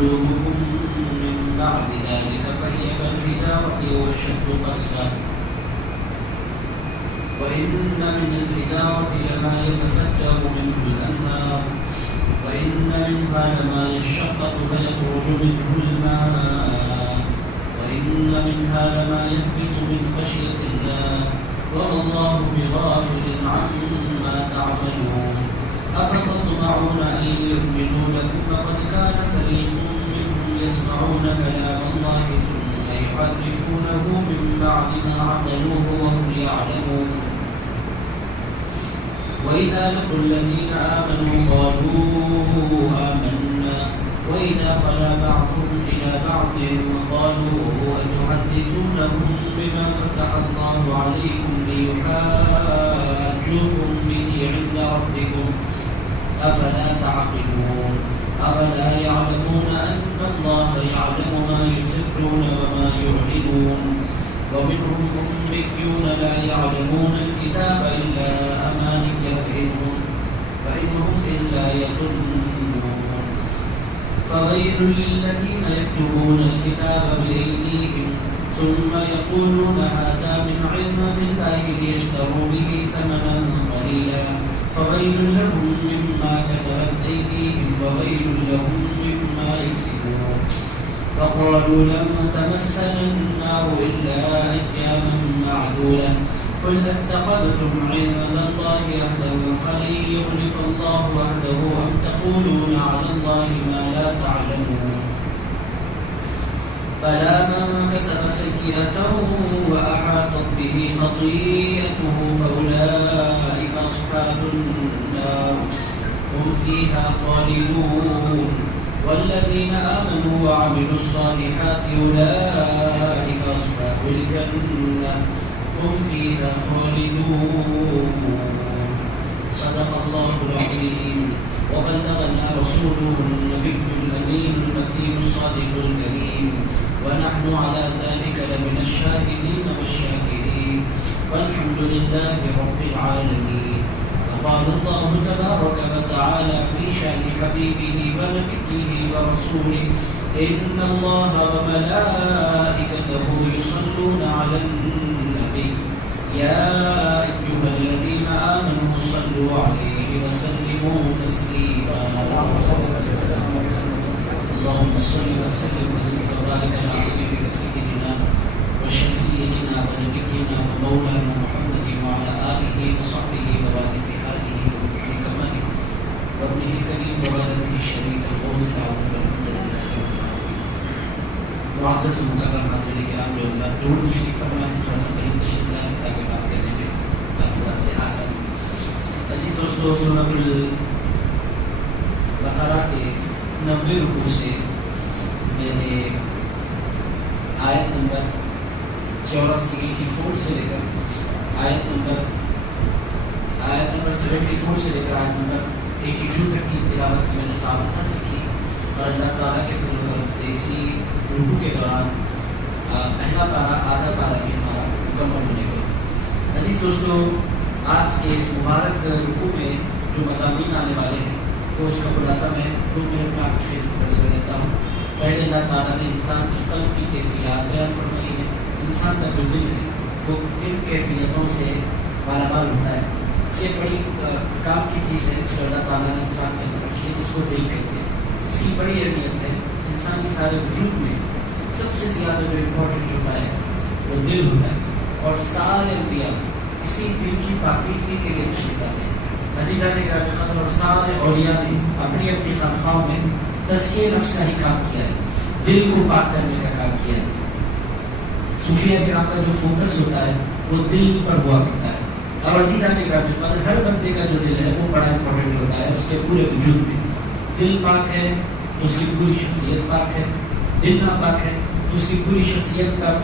قلوبكم من بعد ذلك فهي كالحجارة أو أشد قسوة وإن من الحجارة لما يتفجر منه الأنهار وإن منها لما يشقق فيخرج منه الماء وإن منها لما يهبط من خشية الله وما الله بغافل عما تعملون أفتطمعون أن يؤمنوا لكم وقد كان فريق منهم يسمعون كلام الله ثم يحرفونه من بعد ما عقلوه وهم يعلمون وإذا لقوا الذين آمنوا قالوا آمنا وإذا خلا بعضهم إلى بعض قالوا أتحدثونهم بما فتح الله عليكم ليحاجوكم به عند ربكم أفلا تعقلون أفلا يعلمون أن الله يعلم ما يسرون وما يعلنون ومنهم أميون لا يعلمون الكتاب إلا أماني فإنهم إلا يظنون فويل للذين يكتبون الكتاب بأيديهم ثم يقولون هذا من علم الله ليشتروا به ثمنا قليلا فويل لهم مما كتبت أيديهم وويل لهم مما يكسبون وقالوا لن تمسنا النار إلا أياما معدودة قل اتخذتم عند الله عهدا فلن يخلف الله عهده أم تقولون على الله ما لا تعلمون بلى من كسب سيئة وأحاطت به خطيئته فأولئك أصحاب النار هم فيها خالدون والذين آمنوا وعملوا الصالحات أولئك أصحاب الجنة هم فيها خالدون صدق الله العظيم وبلغنا رسوله النبي الأمين المتين الصادق الكريم ونحن على ذلك لمن الشاهدين والشاكرين والحمد لله رب العالمين. قال الله تبارك وتعالى في شأن حبيبه ونبيه ورسوله إن الله وملائكته يصلون على النبي يا أيها الذين آمنوا صلوا عليه وسلموا تسليما اللهم صل وسلم وبارك على حبيبك سيدنا وشفيعنا ونبينا ومولانا محمد وعلى آله وصحبه ووارث آله ومحيي كماله وابنه الكريم وولده الشريف الغوث العظيم والحمد لله رب العالمين. معزز مکرم حاضرین کرام جو اللہ دور تشریف فرمائے تھوڑا سا قریب تشریف لائیں تاکہ بات کرنے میں تھوڑا سے آسان ہو. عزیز دوستو سورۃ البقرہ کے 90 رکوع سے میں نے آیت نمبر 84 سے لے کر آیت نمبر 74 سے لے کر آیت نمبر 82 تک کی تلاوت کی میں نے ثابت حاصل کی اور اللہ تعالیٰ کے فضل و کرم سے اسی رکوع کے دوران پہلا پارہ آدھا پارہ بھی ہمارا مکمل ہونے گا. عزیز دوستو آج کے اس مبارک رکوع میں جو مضامین آنے والے ہیں تو اس کا خلاصہ میں خود میں اپنا آپ سے پیش کر دیتا ہوں. پہلے اللہ تعالیٰ نے انسان کی قلب کی کیفیات بیان فرمائی ہے. انسان کا جو دل ہے وہ ان کیفیتوں سے مالا مال ہوتا ہے. یہ بڑی کام کی چیز ہے جو اللہ تعالیٰ نے انسان کے اندر رکھی ہے جس کو دل کہتے ہیں. اس کی بڑی اہمیت ہے. انسان کے سارے وجود میں سب سے زیادہ جو امپورٹنٹ ہوتا ہے وہ دل ہوتا ہے اور سارے انبیاء اسی دل کی پاکیزگی کے لیے تشریف لاتے ہیں. عزیزان گرامی قدر اور سارے اولیاء نے اپنی اپنی خانقاہوں میں تزکیہ نفس کا ہی کام کیا ہے, دل کو پاک کرنے کا کام کیا ہے. صوفیہ کرام کا جو فوکس ہوتا ہے وہ دل پر ہوا کرتا ہے. اور عزیزان گرامی قدر ہر بندے کا جو دل ہے وہ بڑا امپورٹنٹ ہوتا ہے. اس کے پورے وجود میں دل پاک ہے تو اس کی پوری شخصیت پاک ہے, دل ناپاک ہے تو اس کی پوری شخصیت پر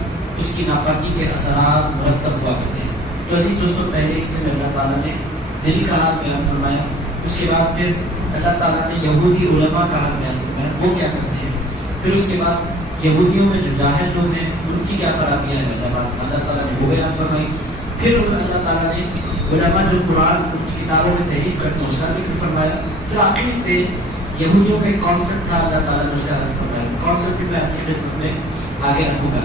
اس کی ناپاکی کے اثرات مرتب ہوا کرتے ہیں. تو عزیز دوستوں پہلے اس سے اللہ تعالیٰ نے دل کا حال بیان فرمایا. اس کے بعد پھر اللہ تعالیٰ نے یہودی علماء کا حال بیان فرمایا وہ کیا کرتے ہیں. پھر اس کے بعد یہودیوں میں جو جاہل لوگ ہیں ان کی کیا خرابیاں ہیں اللہ تعالیٰ نے وہ بیان فرمائی. پھر اللہ تعالیٰ نے علماء جو قرآن کتابوں میں تحریف کرتے ہیں اس کا ذکر فرمایا. پھر آخر پہ یہودیوں کا ایک کانسیپٹ تھا، اللہ تعالیٰ نے اس کا حل فرمایا، کانسیپٹ میں آپ کی خدمت میں آگے رکھوں گا۔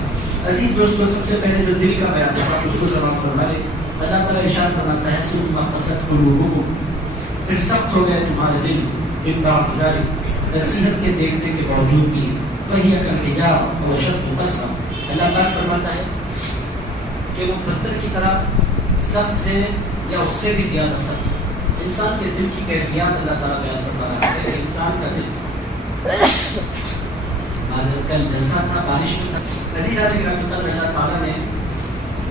عزیز دوستو، سب سے پہلے جو دل کا بیان تھا اس کو سماعت فرمائے۔ اللہ تعالیٰ ارشاد فرماتا ہے ثم قست قلوبکم، پھر سخت ہو گئے تمہارے دل، من بعد ذلک، نصیحت کے دیکھنے کے باوجود بھی، فہی کالحجارۃ او اشد قسوۃ، اللہ پاک فرماتا ہے کہ وہ پتھر کی طرح سخت ہے یا اس سے بھی زیادہ سخت ہے۔ انسان کے دل کی کیفیات اللہ تعالیٰ بیان فرما رہا ہے کہ انسان کا دل، کل جلسہ تھا، بارش میں تھا، عزیز اللہ تعالیٰ نے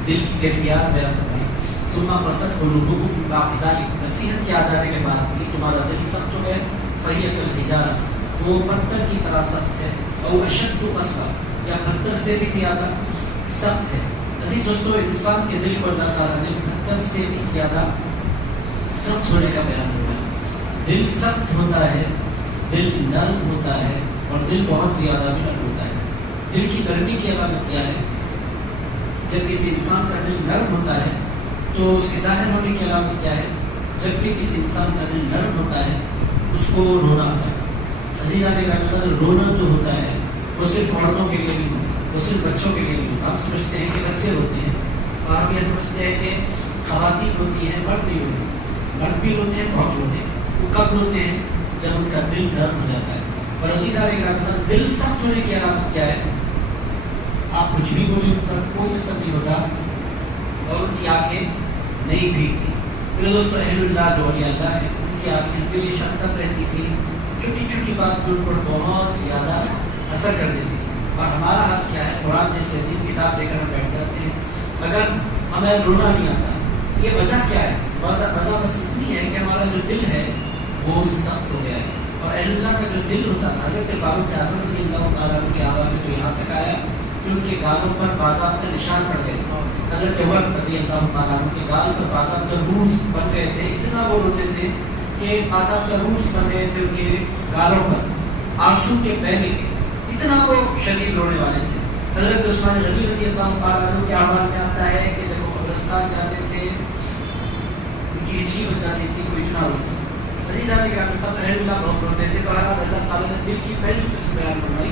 دل کی کیفیات بیان فرمائی۔ ثم قست قلوبکم من بعد ذلک، نصیحت کے آ جانے کے بعد بھی تمہارا دل سخت ہو گیا، فہی کالحجارۃ، وہ پتھر کی طرح سخت ہے، او اشد قسوۃ، یا پتھر سے بھی زیادہ سخت ہے۔ عزیز دوستو، انسان کے دل کو اللہ تعالیٰ نے پتھر سے بھی زیادہ سخت ہونے کا بیان فرمایا۔ دل سخت ہوتا ہے، دل نرم ہوتا ہے، اور دل بہت زیادہ بھی نرم ہوتا ہے۔ دل کی نرمی کی علامت کیا ہے؟ جب کسی انسان کا دل نرم ہوتا ہے تو اس کے ظاہر ہونے کی علامت کیا ہے؟ جب بھی کسی انسان کا دل نرم ہوتا ہے اس کو رونا آتا ہے۔ عزیز رونا جو ہوتا ہے وہ صرف عورتوں کے لیے نہیں ہوتا، وہ صرف بچوں کے لیے نہیں ہوتا۔ ہم سمجھتے ہیں کہ بچے ہوتے ہیں، اور ہم یہ سمجھتے ہیں کہ خواتین ہوتی ہیں، مرد نہیں ہوتی۔ مرد بھی ہوتے ہیں، بہت ہوتے ہیں۔ وہ کب ہوتے ہیں؟ جب ان کا دل نرم ہو جاتا ہے۔ اور عزیز دل سخت ہونے کی علامت کیا ہے؟ آپ کچھ بھی بولیں، ان کا کوئی اثر نہیں ہوتا اور ان کی آنکھیں نہیں بھیگتی۔ میرے دوستو، اہل اللہ جو اولیاء اللہ ہے، ان کی آنکھیں ہمیشہ تب رہتی تھی، چھوٹی چھوٹی بات ان پر بہت زیادہ اثر کر دیتی تھی۔ اور ہمارا حال کیا ہے؟ قرآن جیسے عظیم کتاب لے کر ہم بیٹھ جاتے ہیں، مگر ہمیں رونا نہیں آتا۔ یہ وجہ کیا ہے؟ وجہ بس اتنی ہے کہ ہمارا جو دل ہے وہ سخت ہو گیا ہے۔ اور اہل اللہ کا جو دل ہوتا تھا، حضرت فاروق اعظم رضی اللہ تعالیٰ عنہ کے آبا میں تو یہاں تک آیا کہ ان کے گالوں پر باضابطہ نشان پڑ گئے تھے۔ حضرت عمر رضی اللہ تعالیٰ عنہ کے گال پر باضابطہ روز بن گئے تھے، اتنا وہ روتے تھے کہ باضابطہ روز بن گئے تھے ان کے گالوں پر، آنسو کے بہنے کے، اتنا وہ شدید رونے والے تھے۔ حضرت عثمان غنی رضی اللہ تعالیٰ عنہ کے آبا میں آتا ہے کہ جب وہ قبرستان جاتے تھے ان کی ہچکی بن جاتی تھی، کوئی اتنا روتا تھا۔ اہل اللہ بہت روتے تھے۔ بہرحال اللہ تعالیٰ نے دل کی پہلی قسم بیان فرمائی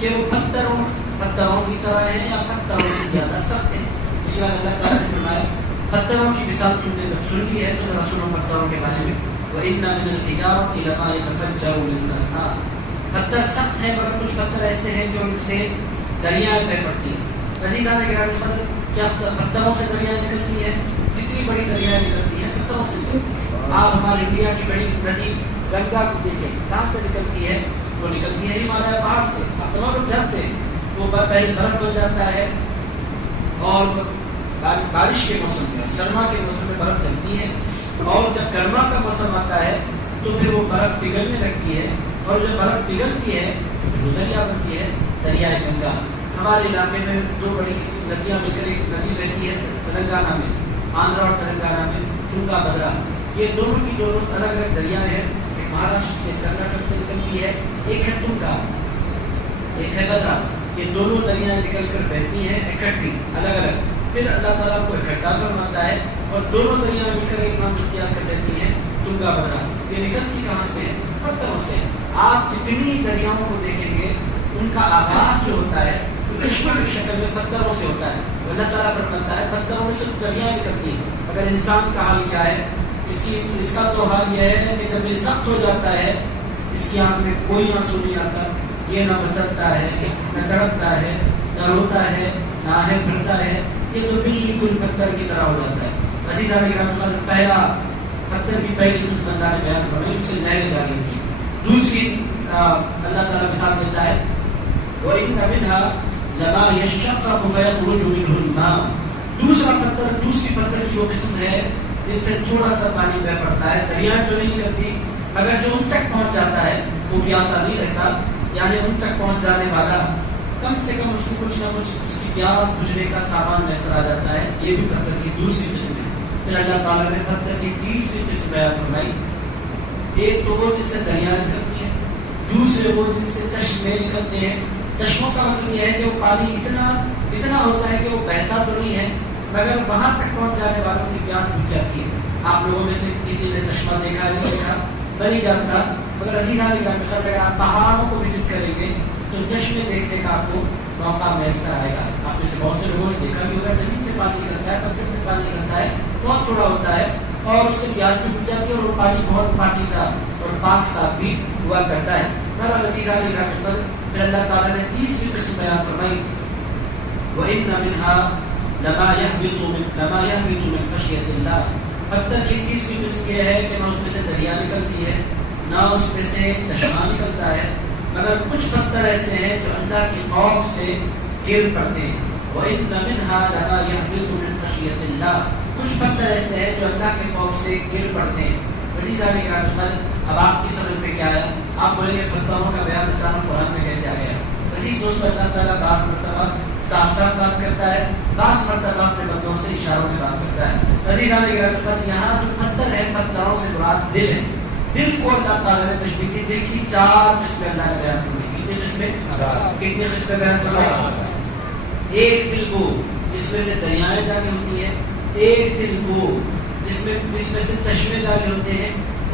کہ وہ پتھروں کی طرح ہیں یا پتھروں سے زیادہ سخت ہیں۔ اس کے بعد اللہ تعالیٰ نے فرمایا پتھروں کی مثال تم نے جب سن لی ہے تو ذرا سنو پتھروں کے بارے میں۔ وَإِنَّ مِنَ الْحِجَارَةِ لَمَا يَتَفَجَّرُ مِنْهُ الْأَنْهَارُ، پتھر سخت ہیں مگر کچھ پتھر ایسے ہیں جو ان سے دریائیں بہ پڑتی ہیں۔ عزیزان گرامی قدر، کیا پتھروں سے دریائیں نکلتی ہیں؟ جتنی بڑی دریائیں نکلتی ہیں پتھروں سے نکلتی ہیں۔ آپ ہمارے انڈیا کی بڑی ندی گنگا کو دیکھیں، کہاں سے نکلتی ہے؟ وہ نکلتی ہے ہمالیہ پہاڑ سے۔ آپ تمام لوگ جانتے ہیں وہ پہلے برف بن جاتا ہے، اور بارش کے موسم میں، سرما کے موسم میں برف جمتی ہے، اور جب گرما کا موسم آتا ہے تو پھر وہ برف پگھلنے لگتی ہے، اور جب برف پگھلتی ہے وہ دریا بنتی ہے، دریائے گنگا۔ ہمارے علاقے میں دو بڑی ندیاں مل کر ایک ندی بہتی ہے تلنگانہ میں، آندھرا اور تلنگانہ میں، چنگا بدرا۔ یہ دونوں کی دونوں الگ الگ دریائیں ہیں، ایک مہاراشٹر سے کرناٹک سے نکلتی ہے، ایک ہے تنگا، ایک ہے بدرا۔ یہ دونوں دریائیں نکل کر بہتی ہیں اکٹھی الگ الگ، پھر اللہ تعالیٰ کو اکٹھا فرماتا ہے اور دونوں دریائیں مل کر ایک نام اختیار کر دیتی ہیں تنگا بدرا۔ یہ نکلتی کہاں سے ہے؟ پتھروں سے۔ آپ جتنی دریاؤں کو دیکھیں گے ان کا آغاز جو ہوتا ہے کشمہ کی شکل میں پتھروں سے ہوتا ہے۔ اللہ تعالیٰ فرماتا ہے پتھروں میں سے دریائیں نکلتی ہیں۔ اگر انسان کا حال کیا ہے؟ اس کا تو حال یہ ہے کہ جب یہ سخت ہو جاتا ہے اس کی آنکھ میں کوئی آنسو نہیں آتا، یہ نہ مچلتا ہے، نہ تڑپتا ہے، نہ روتا ہے، نہ آہیں بھرتا ہے، یہ تو بالکل پتھر کی طرح ہو جاتا ہے۔ عزیزان گرامی، پہلا پتھر کی پہلی قسم اللہ نے بیان فرمائی، اس سے نہریں جاری تھی۔ دوسری اللہ تعالیٰ مثال دیتا ہے وَإِنَّ مِنْهَا لَمَا يَشَّقَّقُ فَيَخْرُجُ مِنْهُ الْمَاءُ، دوسری پتھر کی وہ قسم ہے جن سے تھوڑا سا پانی بہ پڑتا ہے، دریائیں تو نہیں نکلتی مگر جو ان تک پہنچ جاتا ہے وہ پیاسا نہیں رہتا، یعنی ان تک پہنچ جانے والا کم سے کم اس کو کچھ نہ کچھ اس کی پیاس بجھنے کا سامان میسر آ جاتا ہے۔ یہ بھی پتھر کی دوسری قسم ہے۔ پھر اللہ تعالیٰ نے پتھر کی تیسری قسم بیان فرمائی، ایک تو وہ جن سے دریائیں نکلتی ہیں، دوسرے وہ جن سے چشمے نکلتے ہیں۔ چشموں کا مطلب یہ ہے کہ وہ پانی اتنا ہوتا ہے کہ وہ بہتا تو نہیں ہے مگر وہاں تک پہنچ جانے والوں کی پیاس بجھ جاتی ہے۔ آپ لوگوں میں سے کسی نے چشمہ دیکھا نہیں دیکھا، بنی جانتا مگر عزیزان گرامی قدر اگر آپ پہاڑوں کو وزٹ کریں گے تو چشمے دیکھنے کا آپ کو موقع میسر آئے گا. آپ جیسے بہت سے لوگوں نے دیکھا بھی ہوگا زمین سے پانی نکلتا ہے, پتھر سے پانی نکلتا ہے, بہت تھوڑا ہوتا ہے اور اس سے پیاس بھی بجھ جاتی ہے اور وہ پانی بہت پاکیزہ اور پاک صاف بھی ہوا کرتا ہے. بہرحال عزیزان گرامی قدر پھر اللہ تعالیٰ نے تیسری قسم بیان فرمائی وَإِنَّ مِنْهَا لَمَا يَهْبِطُ مِنْ خَشْيَةِ اللَّهِ. پتھر کی تیسری قسم یہ ہے کہ نہ اس میں سے دریا نکلتی ہے نہ اس میں سے چشمہ نکلتا ہے, مگر کچھ پتھر ایسے ہیں جو اللہ کے خوف سے گر پڑتے ہیں. وَإِنَّ مِنْهَا لَمَا يَهْبِطُ مِنْ خَشْيَةِ اللَّهِ. کچھ پتھر ایسے ہیں جو اللہ کے خوف سے گر پڑتے ہیں. عزیزان گرامی اب آپ کی سمجھ میں کیا ہے؟ آپ بولیں گے پتھروں کا بیان اچانک قرآن میں کیسے آ گیا؟ عزیز دوستو, اللہ تعالیٰ بعض مرتبہ صاف صاف بات کرتا ہے, بعض مرتبہ اپنے بندوں سے اشاروں میں بات کرتا ہے. عزیزان گرامی یہاں جو پتھر ہے پتھروں سے مراد دل ہے. دل کو اللہ تعالیٰ نے تشبیہ دی. دل کی 4 قسمیں اللہ نے بیان فرمائی. کتنی قسمیں؟ کتنی قسمیں بیان فرمائی؟ ایک دل کو جس میں سے دریائیں جاری ہوتی ہیں, ایک دل کو جس میں سے چشمے جاری ہوتے ہیں,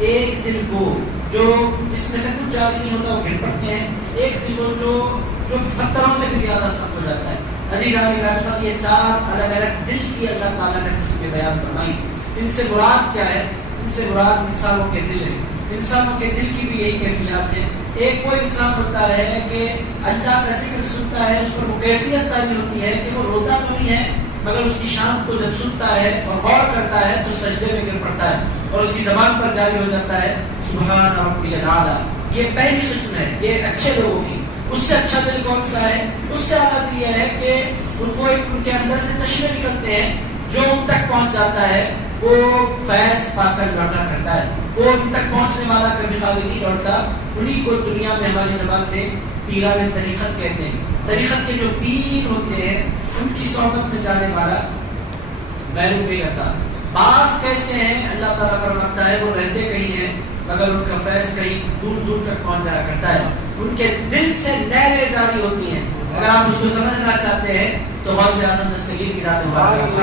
ایک دل کو جو جس میں سے کچھ جاری نہیں ہوتا وہ گر پڑتے ہیں, ایک دل کو جو پتھروں سے بھی زیادہ سخت ہو جاتا ہے. عزیزان گرامی یہ 4 الگ الگ دل کی اللہ تعالیٰ نے قسمیں بیان فرمائی. ان سے مراد کیا ہے؟ ان سے مراد انسانوں کے دل ہے. انسانوں کے دل کی بھی یہی کیفیات ہے. ایک وہ انسان ہوتا ہے کہ اللہ کا ذکر سنتا ہے, اس پر وہ کیفیت تاری ہوتی ہے کہ وہ روتا تو نہیں ہے مگر اس کی شان کو جب سنتا ہے اور غور کرتا ہے تو سجدے میں گر پڑتا ہے اور اس کی زبان پر جاری ہو جاتا ہے سبحان ربی الاعلیٰ. یہ پہلی قسم ہے, یہ اچھے لوگوں کی. اس سے اچھا دل کون سا ہے؟ اس سے اعلیٰ دل یہ ہے کہ ان کے اندر سے چشمے نکلتے ہیں, جو ان تک پہنچ جاتا ہے وہ فیض پا کر لوٹا کرتا ہے. وہ ان تک پہنچنے والا کبھی خالی نہیں لوٹتا. انہی کو دنیا میں ہماری زبان میں پیران طریقت کہتے ہیں. طریقت کے جو پیر ہوتے ہیں ان کی صحبت میں جانے والا محروم نہیں رہتا. بعض کیسے ہیں اللہ تعالیٰ فرماتا ہے وہ رہتے کہیں ہیں مگر ان کا فیض کہیں دور دور تک پہنچ جایا کرتا ہے. ان کے دل سے نہریں جاری ہوتی ہیں. اگر آپ اس کو سمجھنا چاہتے ہیں تو غوث اعظم دستگیر کی ذات مبارک.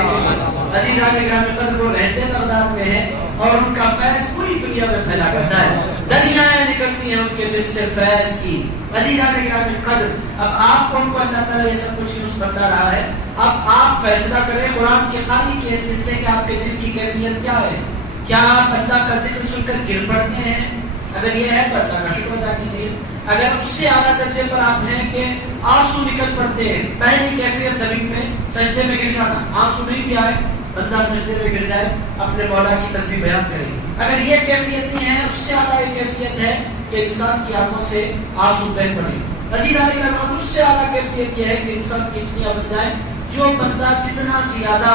عزیزان گرامی قدر وہ رہتے بغداد میں ہیں اور ان کا فیض پوری دنیا میں پھیلا کرتا ہے. دریائیں نکلتی ہیں ان کے دل سے فیض کی. عزیزان گرامی قدر اب آپ کو ان کو اللہ تعالیٰ یہ سب کچھ بتا رہا ہے. اب آپ فیصلہ کریں قرآن کے قاری کی حیثیت سے کہ آپ کے دل کی کیفیت کیا ہے. کیا آپ اللہ کا ذکر سن کر گر پڑتے ہیں؟ اگر یہ ہے تو اللہ کا شکر ادا کیجیے. اگر اس سے اعلیٰ درجے پر آپ ہیں کہ آنسو نکل پڑتے ہیں, پہلی کیفیت زمین میں سجدے میں گر جانا, آنسو نہیں بھی آئے بندہ سجدے میں گر جائے اپنے مولا کی تسبیح بیان کرے. اگر یہ کیفیت نہیں ہے, اس سے اعلیٰ یہ کیفیت ہے کہ انسان کی آنکھوں سے آنسو بہہ پڑے. عزیزان گرامی اس سے اعلیٰ کیفیت یہ ہے کہ انسان کی اچھلیاں بن جائیں. جو بندہ جتنا زیادہ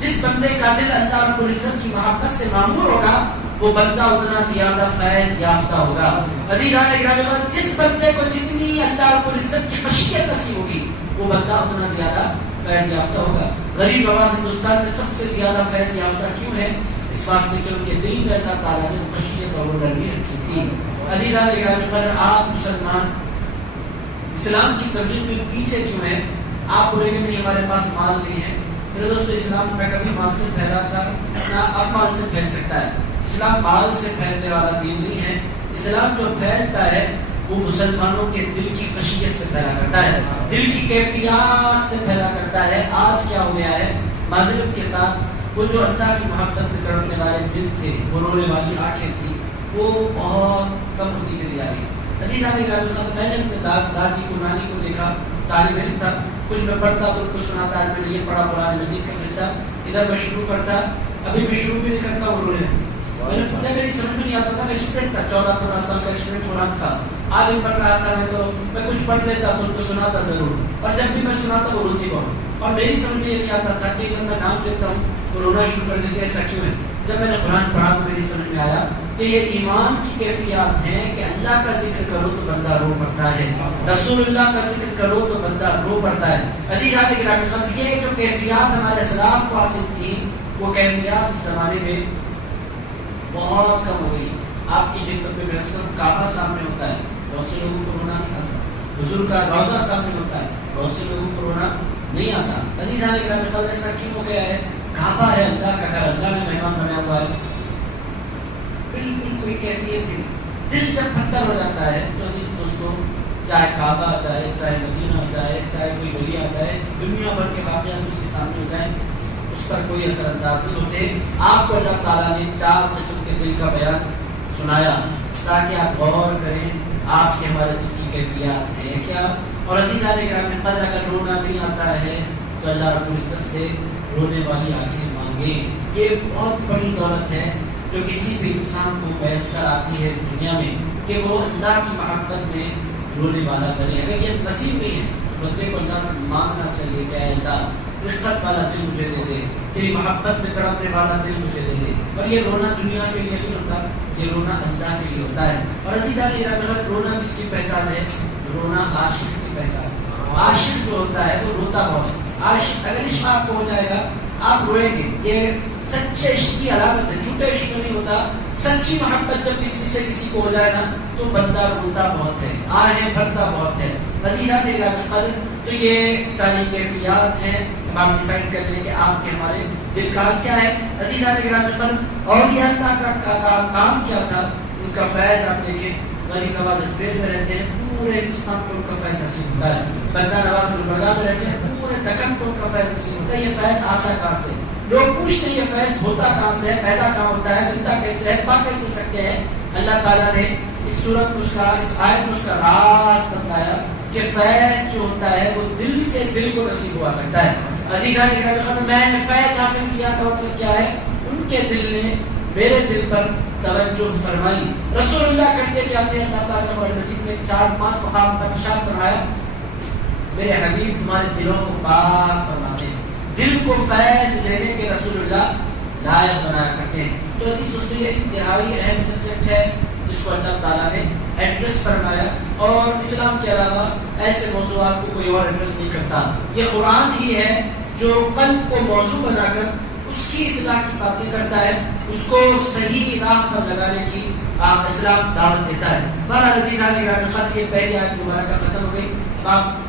جس بندے کا دل اللہ رب العزت کی محبت سے معمور ہوگا وہ بندہ اتنا زیادہ فیض یافتہ ہوگا. عزیزان گرامی جس بندے کو جتنی اللہ رب العزت کی خشیت نصیب ہوگی وہ بندہ اتنا زیادہ فیض یافتہ ہوگا. غریب نواز ہندوستان میں سب سے زیادہ فیض یافتہ کیوں ہے؟ اس واسطے کہ ان کے دل میں اللہ تعالیٰ نے خشیت اور نرمی رکھی تھی. عزیزان گرامی آپ مسلمان اسلام کی تبلیغ میں پیچھے کیوں ہیں؟ آپ بولیں گے نہیں ہمارے پاس مال نہیں ہے. میرے دوستو اسلام نہ کبھی مال سے پھیلا تھا نہ اب مال سے پھیل سکتا ہے. اسلام مال سے پھیلنے والا دین نہیں ہے. اسلام جو پھیلتا ہے وہ مسلمانوں کے دل کی خشیت سے پھیلا کرتا ہے, دل کی کیفیات سے پھیلا کرتا ہے. آج کیا ہو گیا ہے معذرت کے ساتھ, وہ جو اللہ کی محبت میں تڑپنے والے دل تھے, وہ رونے والی آنکھیں تھی, وہ بہت کم ہوتی چلی جا رہی. عزیزان گرامی میں نے اپنے دادی کو نانی کو دیکھا, طالب علم تھا, کچھ میں پڑھتا تو ان کو سناتا, آج میں نے یہ پڑھا قرآن مجید کا قصہ, ادھر میں شروع کرتا, ابھی میں شروع بھی نہیں کرتا وہ رونے. میں نے پوچھا میری سمجھ میں نہیں آتا تھا, میں اسٹوڈنٹ تھا, 14-15 سال کا اسٹوڈنٹ قرآن تھا, عالم پڑھ رہا تھا میں, تو میں کچھ پڑھ لیتا تو ان کو سناتا ضرور, اور جب بھی میں سناتا وہ روتی بہت, اور میری سمجھ میں یہ نہیں آتا تھا کہ اگر میں نام لیتا ہوں وہ رونا شروع کر دیتی ہے, ایسا کیوں ہے. جب میں نے قرآن پڑھا تو میری سمجھ میں آیا کہ یہ ایمان کی کیفیات ہیں کہ اللہ کا ذکر کرو تو بندہ رو پڑتا ہے, رسول اللہ کا ذکر کرو تو بندہ رو پڑتا ہے. عزیزان گرامی یہ جو کیفیات ہمارے اسلاف کو حاصل تھی وہ کیفیات اس زمانے میں بہت کم ہو گئی. آپ کی جن پہ بحث کروں, کعبہ سامنے ہوتا ہے, بہت سے لوگوں کو رونا نہیں آتا. حضور کا روضہ سامنے ہوتا ہے, بہت سے لوگوں کو رونا نہیں آتا. عزیزان گرامی ایسا کیوں ہو گیا ہے؟ کعبہ ہے اللہ کا گھر, اللہ نے مہمان بنایا ہوا ہے, بالکل کوئی کیفیت ہی نہیں. دل جب پتھر ہو جاتا ہے تو عزیز دوستوں، چاہے کعبہ آ جائے، چاہے مدینہ آ جائے، چاہے کوئی ولی آ جائے، دنیا بھر کے واقعات اس کے سامنے ہو جائیں، اس پر کوئی اثر انداز نہیں ہوتے۔ آپ کو اللہ تعالیٰ نے 4 قسم کے دل کا بیان سنایا تاکہ آپ غور کریں آپ کے ہمارے دل کی کیفیات ہیں کیا۔ اور عزیزان کرام قدر، اگر رونا نہیں آتا ہے تو اللہ رب العزت سے رونے والی آنکھیں مانگیں۔ یہ بہت بڑی دولت ہے جو کسی بھی انسان کو میسر آتی ہے اس دنیا میں کہ وہ اللہ کی محبت میں رونے والا بنے۔ اگر یہ نصیب نہیں ہے تو بندے کو اللہ سے مانگنا چاہیے کہ اے اللہ رفقت والا دل مجھے دے دے، تیری محبت میں تڑپنے والا دل مجھے دے دے۔ اور یہ رونا دنیا کے لیے نہیں ہوتا، یہ رونا اللہ کے لیے ہوتا ہے۔ اور عزیزان گرامی، رونا کس کی پہچان ہے؟ رونا عاشق کی پہچان ہے۔ عاشق جو ہوتا ہے وہ روتا بہت۔ عاشق اگر عشق آپ کو ہو جائے گا آپ روئیں گے، یہ سچے عشق کی علامت ہے، جھوٹے عشق نہیں ہوتا۔ سچی محبت جب کسی سے کسی کو ہو جائے نا تو بندہ روتا بہت ہے، آہیں بھرتا بہت ہے۔ عزیزان گرامی، تو یہ ساری کیفیات ہیں، ہم ڈیسائیڈ کر لیں کہ آپ کے ہمارے دل کا کیا ہے۔ عزیزان گرامی، اولیاء اللہ کا کام کیا تھا؟ ان کا فیض آپ دیکھیں، غریب نواز ازبیر میں رہتے ہیں، پورے ہندوستان کو ان کا فیض حاصل ہوتا ہے۔ بندہ نواز گلبرگہ میں رہتے ہیں، پورے دکن کو ان کا فیض حاصل ہوتا ہے۔ یہ فیض آتا کہاں سے؟ لوگ پوچھتے ہیں یہ فیض ہوتا کہاں سے ہے، پیدا کہاں ہوتا ہے، ملتا کیسے ہے، پا کیسے سکتے ہیں؟ اللہ تعالیٰ نے اس صورت میں اس آیت میں اس کا راز بتایا کہ فیض جو ہوتا ہے وہ دل سے دل کو نصیب ہوا کرتا ہے۔ عزیزان گرامی، میں نے فیض حاصل کیا تو مطلب کیا ہے؟ ان کے دل نے میرے دل پر توجہ فرمائی۔ رسول اللہ کرتے کیا تھے؟ اللہ تعالیٰ نے قرآن مجید میں 4-5 مقام پر ارشاد فرمایا میرے حبیب تمہارے دلوں کو پاک فرماتے ہیں، دل کو فیض لینے کے رسول اللہ لائق بنایا کرتے ہیں۔ تو عزیز دوستو، یہ انتہائی اہم سبجیکٹ ہے جس کو اللہ تعالیٰ نے ایڈریس فرمایا، اور اسلام کے علاوہ ایسے موضوعات کو کوئی اور ایڈریس نہیں کرتا۔ یہ قرآن ہی ہے جو قلب کو موضوع بنا کر اس کی اصلاح کی باتیں کرتا ہے، اس کو صحیح راہ پر لگانے کی اسلام دعوت دیتا ہے۔ بہرحال عزیزان گرامی، یہ پہلی آیت مبارکہ ختم ہو گئی۔ اب آپ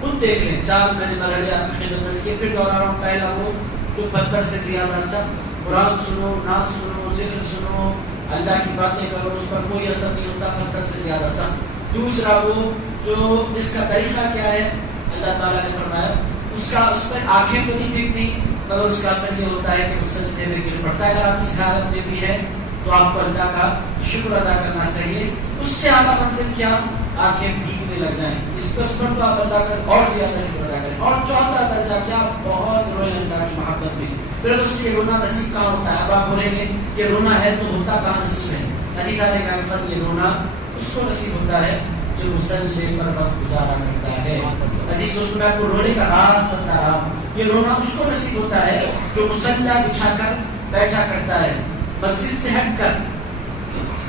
خود دیکھ لیں، 4 میں نے مرحلے آپ کی خدمت میں پھر دوہرا رہا ہوں۔ پہلا وہ جو پتھر سے زیادہ سخت، قرآن سنو، نعت سنو، ذکر سنو، اللہ کی باتیں کرو، اس پر کوئی اثر نہیں ہوتا، پتھر سے زیادہ سخت۔ دوسرا وہ جو جس کا طریقہ کیا ہے؟ اللہ تعالیٰ نے فرمایا اس پر آنکھیں تو نہیں دیکھتی مگر اس کا اثر یہ ہوتا ہے کہ وہ سجدے میں گر پڑتا ہے۔ اگر آپ اس حالت میں بھی ہے تو آپ کو اللہ کا شکر ادا کرنا چاہیے۔ اس سے اعلیٰ منزل کیا؟ آنکھیں بھیگنے لگ جائیں، اس پر تو آپ اللہ کا اور زیادہ شکر ادا کریں۔ اور چوتھا درجہ کیا؟ بہت روئیں اللہ کی محبت میں۔ پھر اس کو یہ رونا نصیب کہاں ہوتا ہے؟ اب آپ بولیں گے یہ رونا ہے تو ہوتا کہاں نصیب ہے؟ عزیزان گرامی، یہ رونا اس کو نصیب ہوتا ہے جو مصلی پر وقت گزارا کرتا ہے۔ عزیز دوستو، میں آپ کو رونے کا راز بتا رہا ہوں۔ یہ رونا اس کو نصیب ہوتا ہے جو مصلی بچھا کر بیٹھا کرتا ہے، مسجد سے ہٹ کر۔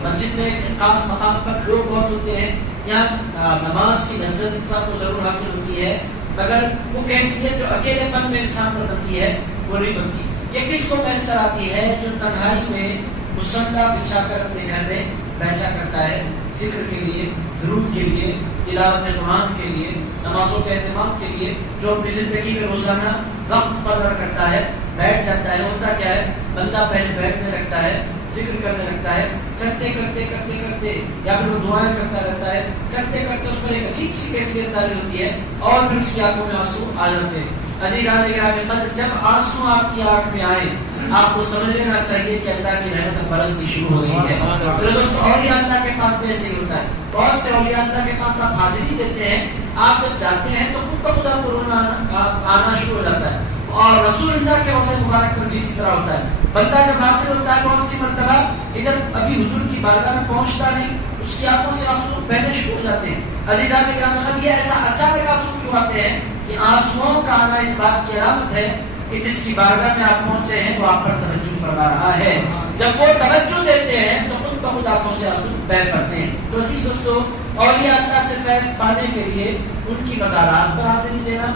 مسجد میں ایک خاص مقام پر لوگ بہت ہوتے ہیں، یہاں نماز کی لذت انسان کو ضرور حاصل ہوتی ہے مگر وہ کیفیت جو اکیلے پن میں انسان پر بنتی ہے وہ نہیں بنتی۔ یہ کس کو میسر آتی ہے؟ جو تنہائی میں مصلی بچھا کر اپنے گھر میں بیٹھا کرتا ہے، ذکر کے لیے، درود کے لیے، تلاوت قرآن کے لیے، نمازوں کے اہتمام کے لیے، جو اپنی زندگی میں روزانہ وقت قدر کرتا ہے، بیٹھ جاتا ہے۔ ہوتا کیا ہے؟ بندہ پہلے بیٹھنے لگتا ہے، ذکر کرنے لگتا ہے، کرتے کرتے کرتے کرتے یا پھر وہ دعائیں کرتا رہتا ہے، کرتے کرتے اس پر ایک عجیب سی کیفیت تاری ہوتی ہے اور پھر اس کی آنکھوں میں آنسو آ جاتے ہیں۔ عزیزان گرامی، جب آنسو آپ کی آنکھ میں آئے آپ کو سمجھ لینا چاہیے کہ اللہ کی رحمت برسنی شروع ہو گئی ہے۔ اولیاء اللہ کے پاس بھی ایسے ہی ہوتا ہے۔ بہت سے اولیاء اللہ کے پاس آپ حاضری دیتے ہیں، آپ جب جاتے ہیں تو خود بخود آپ کو رونا آنا شروع ہو جاتا ہے۔ اور رسول اللہ کے روضہ مبارک پر بھی اسی طرح ہوتا ہے۔ بندہ جب حاضر ہوتا ہے بہت سی مرتبہ ادھر ابھی حضور کی بارگاہ میں پہنچتا نہیں، اس کی آنکھوں سے آنسو بہنے شروع ہو جاتے ہیں۔ عزیزان گرامی، یہ ایسا اچانک آنسو کیوں آتے ہیں؟ یہ آنسوؤں کا آنا اس بات کی علامت ہے کہ جس کی بارگاہ میں آپ پہنچے ہیں وہ آپ پر توجہ فرما رہا ہے۔ جب وہ توجہ دیتے ہیں تو خود بخود آنکھوں سے آنسو بہہ پڑتے ہیں۔ تو عزیز دوستو، اولیاء اللہ سے فیض پانے کے لیے ان کی مزارات پر حاضری دینا،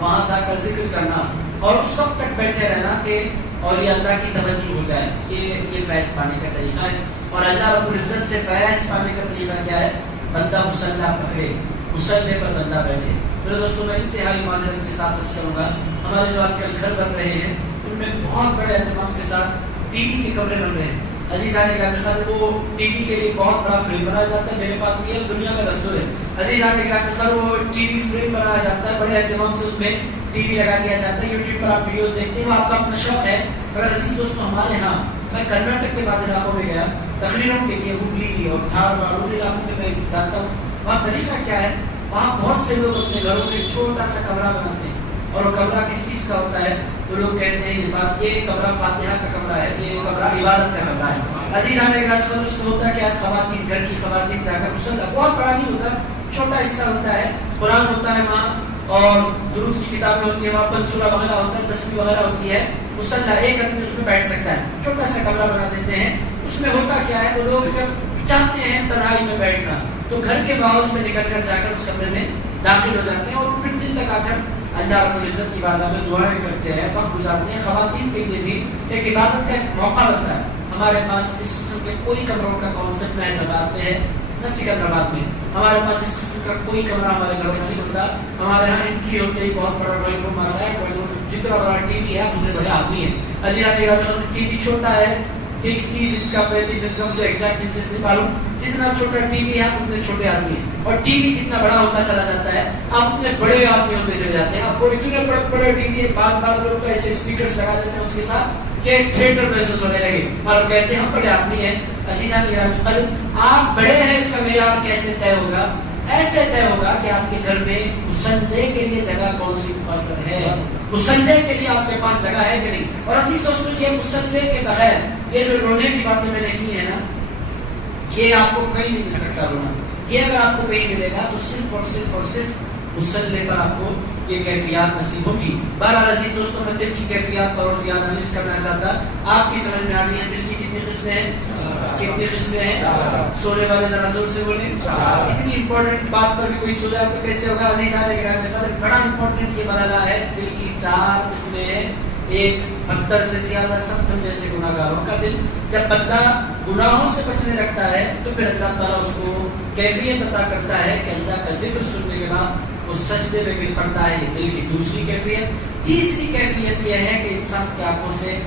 وہاں جا کر ذکر کرنا اور اس وقت تک بیٹھے رہنا کہ اولیاء اللہ کی توجہ ہو جائے، یہ فیض پانے کا طریقہ ہے۔ اور اللہ رب العزت سے فیض پانے کا طریقہ کیا ہے؟ بندہ مصلی پکڑے، مصلی پر بندہ بیٹھے۔ میرے دوستوں، میں انتہائی معذرت کے ساتھ عرض کروں گا، ہمارے جو آج کل گھر بن رہے ہیں ان میں بہت بڑے اہتمام کے ساتھ ٹی وی کے کمرے بن رہے ہیں۔ عزیزان گرامی قدر وہ ٹی وی کے لیے بہت بڑا فریم بنایا جاتا ہے، میرے پاس بھی ہے، دنیا کا دستور ہے. عزیزان گرامی قدر وہ ٹی وی فریم بنایا جاتا ہے، بڑے اہتمام سے اس میں ٹی وی لگا دیا جاتا ہے. یوٹیوب پر آپ ویڈیوز دیکھتے ہیں، وہ آپ کا اپنا شوق ہے. مگر عزیز دوستوں ہمارے ہاں میں کرناٹک کے بعض علاقوں میں گیا تقریروں کے لیے، ہبلی اور دھارواڑ ان علاقوں میں میں جاتا ہوں. وہاں طریقہ کیا ہے، وہاں بہت سے لوگ اپنے گھروں میں چھوٹا سا کمرہ بناتے ہیں. اور وہ کمرہ کس چیز کا ہوتا ہے؟ تو لوگ کہتے ہیں یہ کمرہ فاتحہ کا کمرہ ہے، یہ کمرہ عبادت کا کمرہ ہے. عزیزان گرامی اس میں ہوتا ہے کہ خواتین، گھر کی خواتین جا کر مصلی، بہت بڑا نہیں ہوتا، چھوٹا حصہ ہوتا ہے، قرآن ہوتا ہے وہاں اور درود کی کتابیں ہوتی ہیں وہاں، پنسورہ وغیرہ ہوتا ہے، تسبیح وغیرہ ہوتی ہے. مصلی ایک آدمی اس میں بیٹھ سکتا ہے، چھوٹا سا کمرہ بنا دیتے ہیں. اس میں ہوتا کیا ہے، وہ لوگ جب چاہتے ہیں تنہائی میں بیٹھنا تو گھر کے ماحول سے نکل کر جا کر اس کمرے میں داخل ہو جاتے ہیں اور پھر دل لگا کر اللہ رب العزت کی بارگاہ میں دعائیں کرتے ہیں، وقت گزارتے ہیں. خواتین کے لیے بھی ایک عبادت کا ایک موقع بنتا ہے. ہمارے پاس اس قسم کے کوئی کمروں کا کانسیپٹ نہ حیدرآباد میں ہے نہ سکندرآباد میں. ہمارے پاس اس قسم کا کوئی کمرہ ہمارے گھروں میں نہیں ہوتا. ہمارے یہاں انٹری ہوتے ہی بہت بڑا ڈرائنگ روم آتا ہے، ڈرائنگ روم جتنا بڑا ٹی وی ہے دوسرے بڑے آدمی ہیں. عزیزان ٹی وی چھوٹا ہے، 30 انچ کا 35 انچ کا، مجھے ایگزیکٹ انچز نہیں معلوم. جتنا چھوٹا ٹی وی ہے آپ اتنے چھوٹے آدمی ہیں. اور ٹی وی جتنا بڑا ہوتا چلا جاتا ہے آپ اتنے بڑے آدمی ہوتے چلے جاتے ہیں. آپ کو اتنے بڑے بڑے ٹی وی، بعض لوگ ایسے اسپیکرز لگا دیتے ہیں اس کے ساتھ کہ تھیٹر محسوس ہونے لگے اور کہتے ہیں ہم بڑے آدمی ہیں. عزیزان گرامی قدر آپ بڑے ہیں اس کا معیار کیسے طے ہوگا؟ ایسے طے ہوگا کہ آپ کے گھر میں مصلی کے لیے جگہ کون سی مقرر ہے، مصلی کے لیے آپ کے پاس جگہ ہے کہ نہیں. اور عزیز دوستوں یہ مصلی کے بغیر یہ جو رونے کی باتیں میں نے کی ہے نا، یہ آپ کو کہیں نہیں مل سکتا رونا. یہ اگر آپ کو کہیں ملے گا تو صرف اور صرف مصلی پر آپ کو یہ کیفیات نصیب ہوگی. بہرحال عزیز دوستوں میں دل کی کیفیات پر اور زیادہ نہیں کرنا چاہتا. آپ کی سمجھ میں آ رہی ہے دل کی کتنی قسمیں ہیں؟ کتنی قسمیں ہیں؟ سونے والے ذرا زور سے بولیں. اتنی امپورٹنٹ بات پر بھی کوئی سو جائے تو کیسے ہوگا؟ عزیزان گرامی قدر بڑا امپورٹنٹ یہ مرحلہ ہے. دل کی 4 قسمیں ہیں. ایک 72 سے زیادہ سخت جیسے گناہگاروں کا دل. جب بندہ گناہوں سے بچنے لگتا ہے تو پھر اللہ تعالیٰ اس کو کیفیت عطا کرتا ہے کہ اللہ کا ذکر سننے کے بعد وہ سجدے میں گر پڑتا ہے. یہ دل کی دوسری کیفیت. تیسری کیفیت یہ ہے کہ انسان کی آنکھوں سے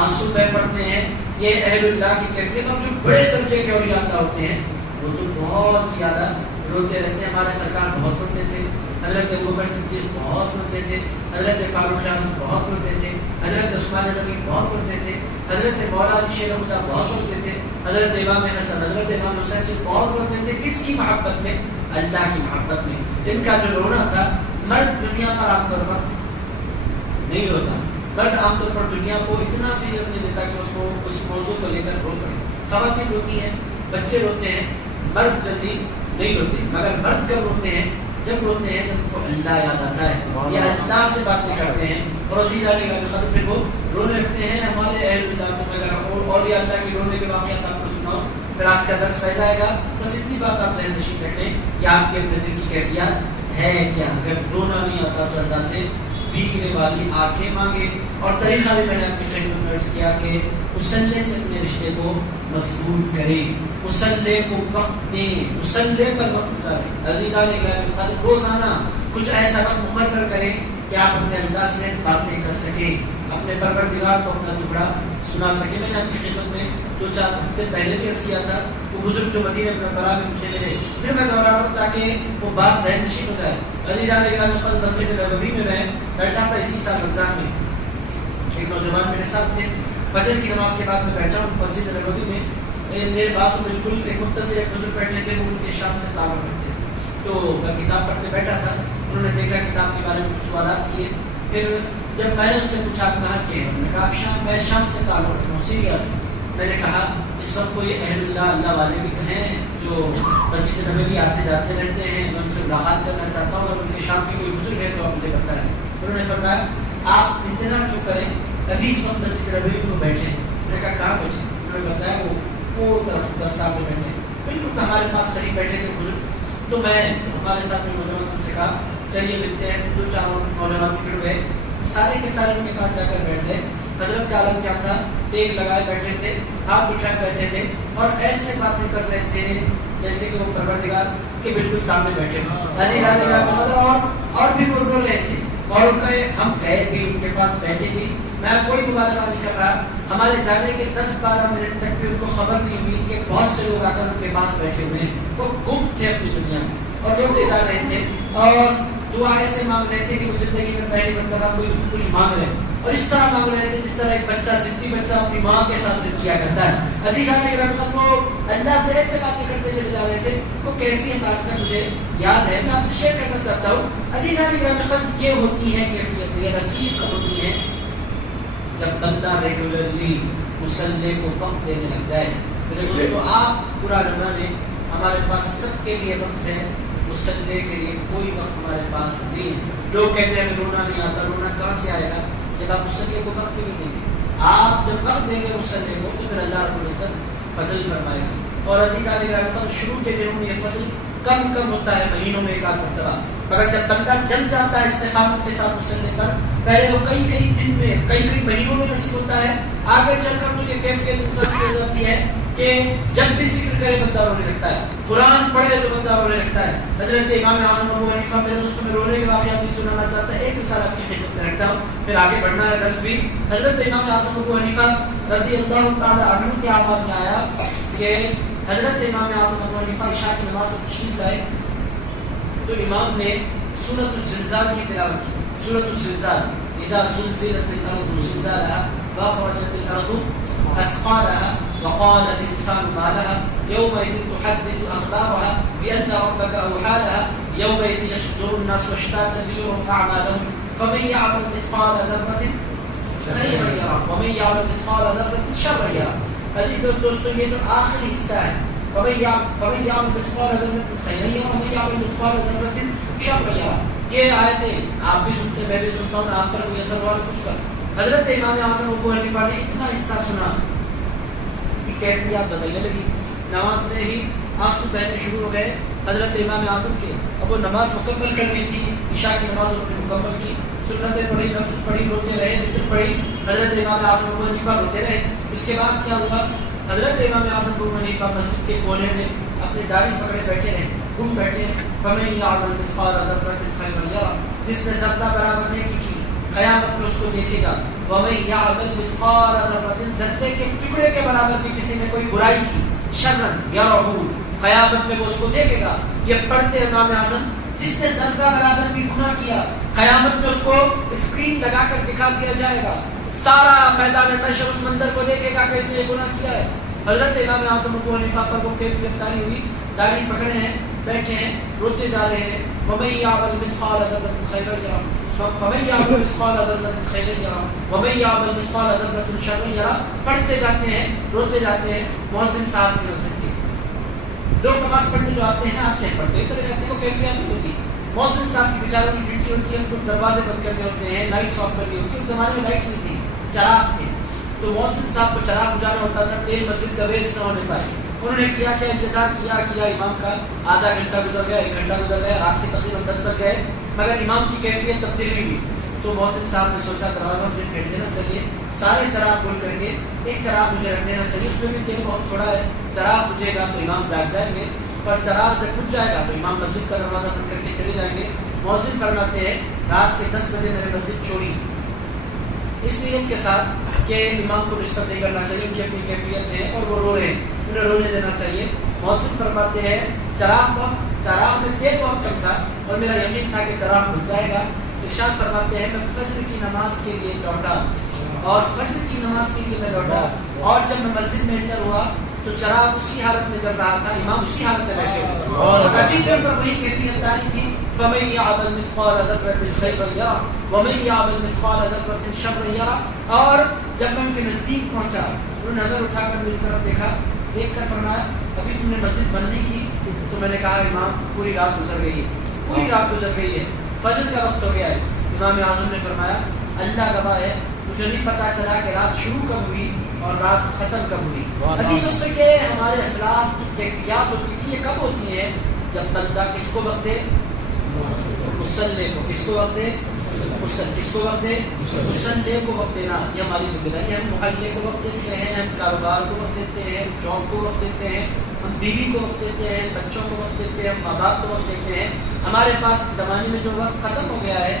آنسو بہ پڑتے ہیں. یہ اہل اللہ کی کیفیت. اور جو بڑے درجے کے اولیاء اللہ ہوتے ہیں وہ تو بہت زیادہ روتے رہتے ہیں. ہمارے سرکار بہت روتے تھے، حضرت ابوبکر صدیق بہت روتے تھے، حضرت فاروق شاہ بہت روتے تھے، حضرت عثمان غنی بہت روتے تھے، حضرت مولا علی شیر خدا بہت روتے تھے، حضرت امام حسن، حضرت امام حسین یہ بہت روتے تھے. کس کی محبت میں؟ اللہ کی محبت میں. ان کا جو رونا تھا، مرد دنیا پر عام طور پر نہیں روتا. مرد عام طور پر دنیا کو اتنا سیریس نہیں دیتا کہ اس کو اس موضوع کو لے کر رو پڑے. خواتین روتی ہیں، بچے روتے ہیں، مرد جلدی نہیں روتے. مگر مرد کب روتے ہیں؟ جب روتے ہیں جب کو اللہ یاد آتا ہے یا اللہ سے باتیں کرتے ہیں. اور اسی طرح پھر وہ رونے لگتے ہیں. ہمارے اہل اللہ کو میں اور یہ اللہ کی رونے کے واقعات آپ کو سناؤ پھر آج کا درس رہ جائے گا. بس اتنی بات آپ ذہن نشین رکھیں کہ آپ کے اپنے دل کی کیفیات ہے کیا. اگر رونا نہیں آتا تو اللہ سے بھیگنے والی آنکھیں مانگے. اور طریقہ بھی میں نے اپنی خدمت میں عرض کیا کہ مصلی سے اپنے رشتے کو مضبوط کریں، مصلی کو وقت دیں، مصلی پر وقت گزاریں. عزیزان گرامی قدر روزانہ کچھ ایسا وقت مقرر کریں کہ آپ اپنے اللہ سے باتیں کر سکیں، اپنے پروردگار کو اپنا ٹکڑا سنا سکیں. میں نے اپنی خدمت میں 2-4 ہفتے پہلے بھی عرض کیا تھا. وہ بزرگ جو مدینہ منورہ میں مجھے ملے پھر میں دوہرا رہا ہوں تاکہ وہ بات ذہن نشین ہو جائے. عزیزان گرامی قدر مسجد نبوی میں میں بیٹھا تھا اسی سال رمضان میں. ایک نوجوان میرے ساتھ تھے. فجر کی نماز کے بعد میں بیٹھا ہوں مسجد نبوی میں. میرے پاس بالکل ایک مختصر ایک بزرگ بیٹھے تھے، وہ ان کے شام سے تعلق رکھتے تھے. تو میں کتاب پڑھتے بیٹھا تھا. انہوں نے دیکھا کتاب کے بارے میں کچھ سوالات کیے. پھر جب میں نے ان سے پوچھا کہاں کے ہیں، انہوں نے کہا میں شام سے تعلق رکھتا ہوں، سیریا سے. میں نے کہا اس وقت کوئی اہل اللہ والے بھی ہیں جو مسجد نبوی آتے جاتے رہتے ہیں، میں ان سے ملاقات کرنا چاہتا ہوں. اگر ان کے شام کی کوئی بزرگ ہے تو آپ مجھے بتائیں. انہوں نے فرمایا آپ انتظار کیوں کریں، ابھی اس وقت مسجد نبوی میں بیٹھے. میں نے کہا کہاں بیٹھے؟ انہوں نے بتایا وہ طرف در صاحب میں بیٹھے. بالکل ہمارے پاس قریب بیٹھے تھے بزرگ. تو میں ہمارے ساتھ میں نوجوان سے کہا چلیے ملتے ہیں. 2-4 نوجوان پھر ہوئے، سارے کے سارے ان کے پاس جا کر بیٹھ گئے. حضرت کا عالم کیا تھا، ٹیک لگائے بیٹھے تھے، ہاتھ اٹھائے بیٹھے تھے اور ایسے باتیں کر رہے تھے جیسے کہ وہ پروردگار کے بالکل سامنے بیٹھے. اور بھی وہ رو رہے تھے. اور ان کا ہم گئے بھی، ان کے پاس بیٹھے بھی. میں کوئی مبالغہ نہیں کر رہا، ہمارے جانے کے 10-12 منٹ تک بھی ان کو خبر نہیں ہوئی کہ بہت سے لوگ آ کر ان کے پاس بیٹھے ہوئے ہیں، وہ گم تھے اپنی دنیا میں اور روتے جا رہے تھے اور دعا ایسے مانگ رہے تھے کہ وہ زندگی میں پہلی مرتبہ کوئی کچھ مانگ رہے ہیں، اور اس طرح مانگ رہے تھے جس طرح ایک بچہ ضدی بچہ اپنی ماں کے ساتھ ضد کیا کرتا ہے۔ عزیزان اکرام، وہ اللہ سے ایسے باتیں کرتے چلے جا رہے تھے، وہ کیفیت آج تک مجھے یاد ہے، میں آپ سے شیئر کرنا چاہتا ہوں۔ عزیزان اکرام، یہ ہوتی ہے کیفیت، یہ نصیب کب ہوتی ہے؟ جب بندہ ریگولرلی مصلی کو وقت دینے لگ جائے۔ میرے دوستو، آپ پورا زمانے ہمارے پاس سب کے لیے وقت ہے، مصلی کے لیے کوئی وقت ہمارے پاس نہیں۔ لوگ کہتے ہیں رونا نہیں آتا، رونا کہاں سے آئے گا جب آپ مصلی کو وقت ہی نہیں دیں گے؟ آپ جب وقت دیں گے مصلی کو تو پھر اللہ رب العزت فضل فرمائے گا۔ اور عزیزان اکرام، شروع کے دنوں میں یہ فضل کم ہوتا ہے، مہینوں میں ایک آدھ مرتبہ، مگر جب بندہ جم جاتا ہے استقامت کے ساتھ مصلی پر، پہلے وہ کئی دن میں کئی مہینوں میں نصیب ہوتا ہے، آگے چل کر تو یہ کیفیت انسان کی ہو جاتی ہے کہ جب بھی ذکر کرے بندہ رونے لگتا ہے، قرآن پڑھے تو بندہ رونے لگتا ہے۔ حضرت امام اعظم ابو حنیفہ، میرے دوستوں میں رونے کے واقعات بھی سنانا چاہتا ہے، ایک مثال آپ کی خدمت میں رکھتا ہوں، پھر آگے بڑھنا ہے درس بھی۔ حضرت امام اعظم ابو حنیفہ رضی اللہ تعالی عنہ کے آباد میں آیا کہ حضرت امام اعظم ابو حنیفہ عشاء کی نماز سے تشریف لائے تو امام نے سورۃ الزلزال کی تلاوت کی۔ سورۃ الزلزال، اذا زلزلت الارض زلزالها واخرجت الارض اثقالها وقال الانسان ما لها يومئذ تحدث اخبارها بان ربك اوحى لها يومئذ يصدر الناس اشتاتا ليروا اعمالهم فمن يعمل مثقال ذرة خيرا يره ومن يعمل مثقال ذرة شرا يره۔ عزیز دوستو، یہ جو آخری حصہ ہے، فمن يعمل مثقال ذرة خيرا يره ومن يعمل مثقال ذرة شرا يره، یہ آیتیں آپ بھی سنتے، میں بھی سنتا ہوں، آپ پر کوئی اثر ہوا کچھ کر۔ حضرت امام اعظم ابو حنیفہ نے اتنا حصہ سنا کہ کیفیت بدلنے لگی، نماز میں ہی آنسو بہنے شروع ہو گئے حضرت امام اعظم کے۔ اب وہ نماز مکمل کرنی تھی، عشاء کی نماز انہوں نے مکمل کی، سنتیں پڑھی، نفل پڑھی، روتے رہے، وتر پڑھی، حضرت امام اعظم ابو حنیفہ روتے رہے۔ اس کے بعد کیا ہوا؟ حضرت امام اعظم ابو حنیفہ مسجد کے کونے میں اپنی داڑھی پکڑے بیٹھے رہے، گم بیٹھے، فمن يعمل مثقال ذرة خيرا يره، جس نے ذرہ برابر نیکی کی قیامت میں اس کو دیکھے گا، ومن يعمل مثقال ذرة، ذرے کے ٹکڑے کے برابر بھی کسی نے کوئی برائی کی، شرا يره، قیامت میں وہ اس کو دیکھے گا۔ یہ پڑھتے امام اعظم، جس نے ذرہ برابر بھی گناہ کیا، قیامت میں اس کو اسکرین لگا کر دکھا دیا جائے گا، سارا میدان محشر اس منظر کو دیکھے گا کہ اس نے یہ گناہ کیا ہے۔ حضرت امام اعظم ابو حنیفہ پر وہ کیفیت طاری ہوئی، داڑھی پکڑے ہیں، بیٹھے ہیں، روتے جا رہے ہیں، ومن يعمل مثقال ذرة خيرا يره فمن يعمل مثقال ذرة خيرا يره ومن يعمل مثقال ذرة شرا يره، پڑھتے جاتے ہیں، روتے جاتے ہیں۔ مؤذن صاحب کی مسجد کے لوگ نماز پڑھنے جو آتے ہیں آتے ہیں، پڑھتے چلے جاتے ہیں، وہ کیفیت نہیں ہوتی۔ مؤذن صاحب کی بیچاروں کی ڈیوٹی ہوتی ہے، ان کو دروازے بند کرنے ہوتے ہیں، لائٹس آف کرنی ہوتی ہے۔ اس زمانے میں لائٹس نہیں تھی، چراغ تھے، تو مؤذن صاحب کو چراغ بجانا ہوتا تھا، تیل مسجد کا ویسٹ نہ ہونے پائے۔ انہوں نے کیا انتظار کیا امام کا، آدھا گھنٹہ گزر گیا، 1 گھنٹہ گزر گیا، رات کے تقریباً 10 بج گئے، مگر امام کی کیفیت تبدیل نہیں ہوئی۔ تو مؤذن صاحب نے سوچا دروازہ مجھے پھیر دینا چاہیے، سارے چراغ کھول کر کے ایک چراغ مجھے رکھ دینا چاہیے، اس میں بھی تیل بہت تھوڑا ہے، چراغ بجھے گا تو امام جاگ جائیں گے، اور چراغ جب بجھ جائے گا تو امام مسجد کا دروازہ بند کر کے چلے جائیں گے۔ مؤذن فرماتے ہیں رات کے 10 بجے میرے مسجد چھوڑی، اس نیت کے ساتھ کہ امام کو ڈسٹرب نہیں کرنا چاہیے، ان کی اپنی کیفیت ہے اور وہ رو رہے ہیں، انہیں رونے دینا چاہیے۔ مؤذن فرماتے ہیں چراغ میں تیل بہت کم تھا اور میرا یقین تھا کہ چراغ بجھ جائے گا۔ ارشاد فرماتے ہیں میں فجر کی نماز کے لیے لوٹا، اور فجر کی نماز کے لیے میں لوٹا، اور جب میں مسجد میں انٹر ہوا تو چراغ اسی حالت میں جل رہا تھا، امام اسی حالت میں بیٹھے ہوئے، اور ابھی پر وہی کیفیت تاری تھی، فمن يعمل مثقال ذرة خيرا يره ومن يعمل مثقال ذرة شرا يره۔ اور جب میں ان کے نزدیک پہنچا، انہوں نے نظر اٹھا کر میری طرف دیکھا، دیکھ کر فرمایا ابھی تم نے مسجد بند نہیں کی؟ تو میں نے کہا امام پوری رات گزر گئی ہے، پوری رات گزر گئی ہے، فجر کا وقت ہو گیا ہے۔ امام اعظم نے فرمایا اللہ گواہ ہے مجھے نہیں پتا چلا کہ رات شروع کب ہوئی اور رات ختم کب ہوئی۔ عزیز کہ ہمارے اسلاف کی کیفیات ہوتی تھی، یہ کب ہوتی ہے؟ جب بندہ کس کو وقت دے؟ مصلی کو۔ کس کو وقت دے؟ کس کو وقت دے؟ مصلی کو وقت دینا، یہ ہماری ذمہ داری ہے۔ ہم محلے کو وقت دیتے ہیں، ہم کاروبار کو وقت دیتے ہیں، ہم جاب کو وقت دیتے ہیں، ہم بیوی کو وقت دیتے ہیں، بچوں کو وقت دیتے ہیں، ہم ماں باپ کو وقت دیتے ہیں۔ ہمارے پاس اس زمانے میں جو وقت ختم ہو گیا ہے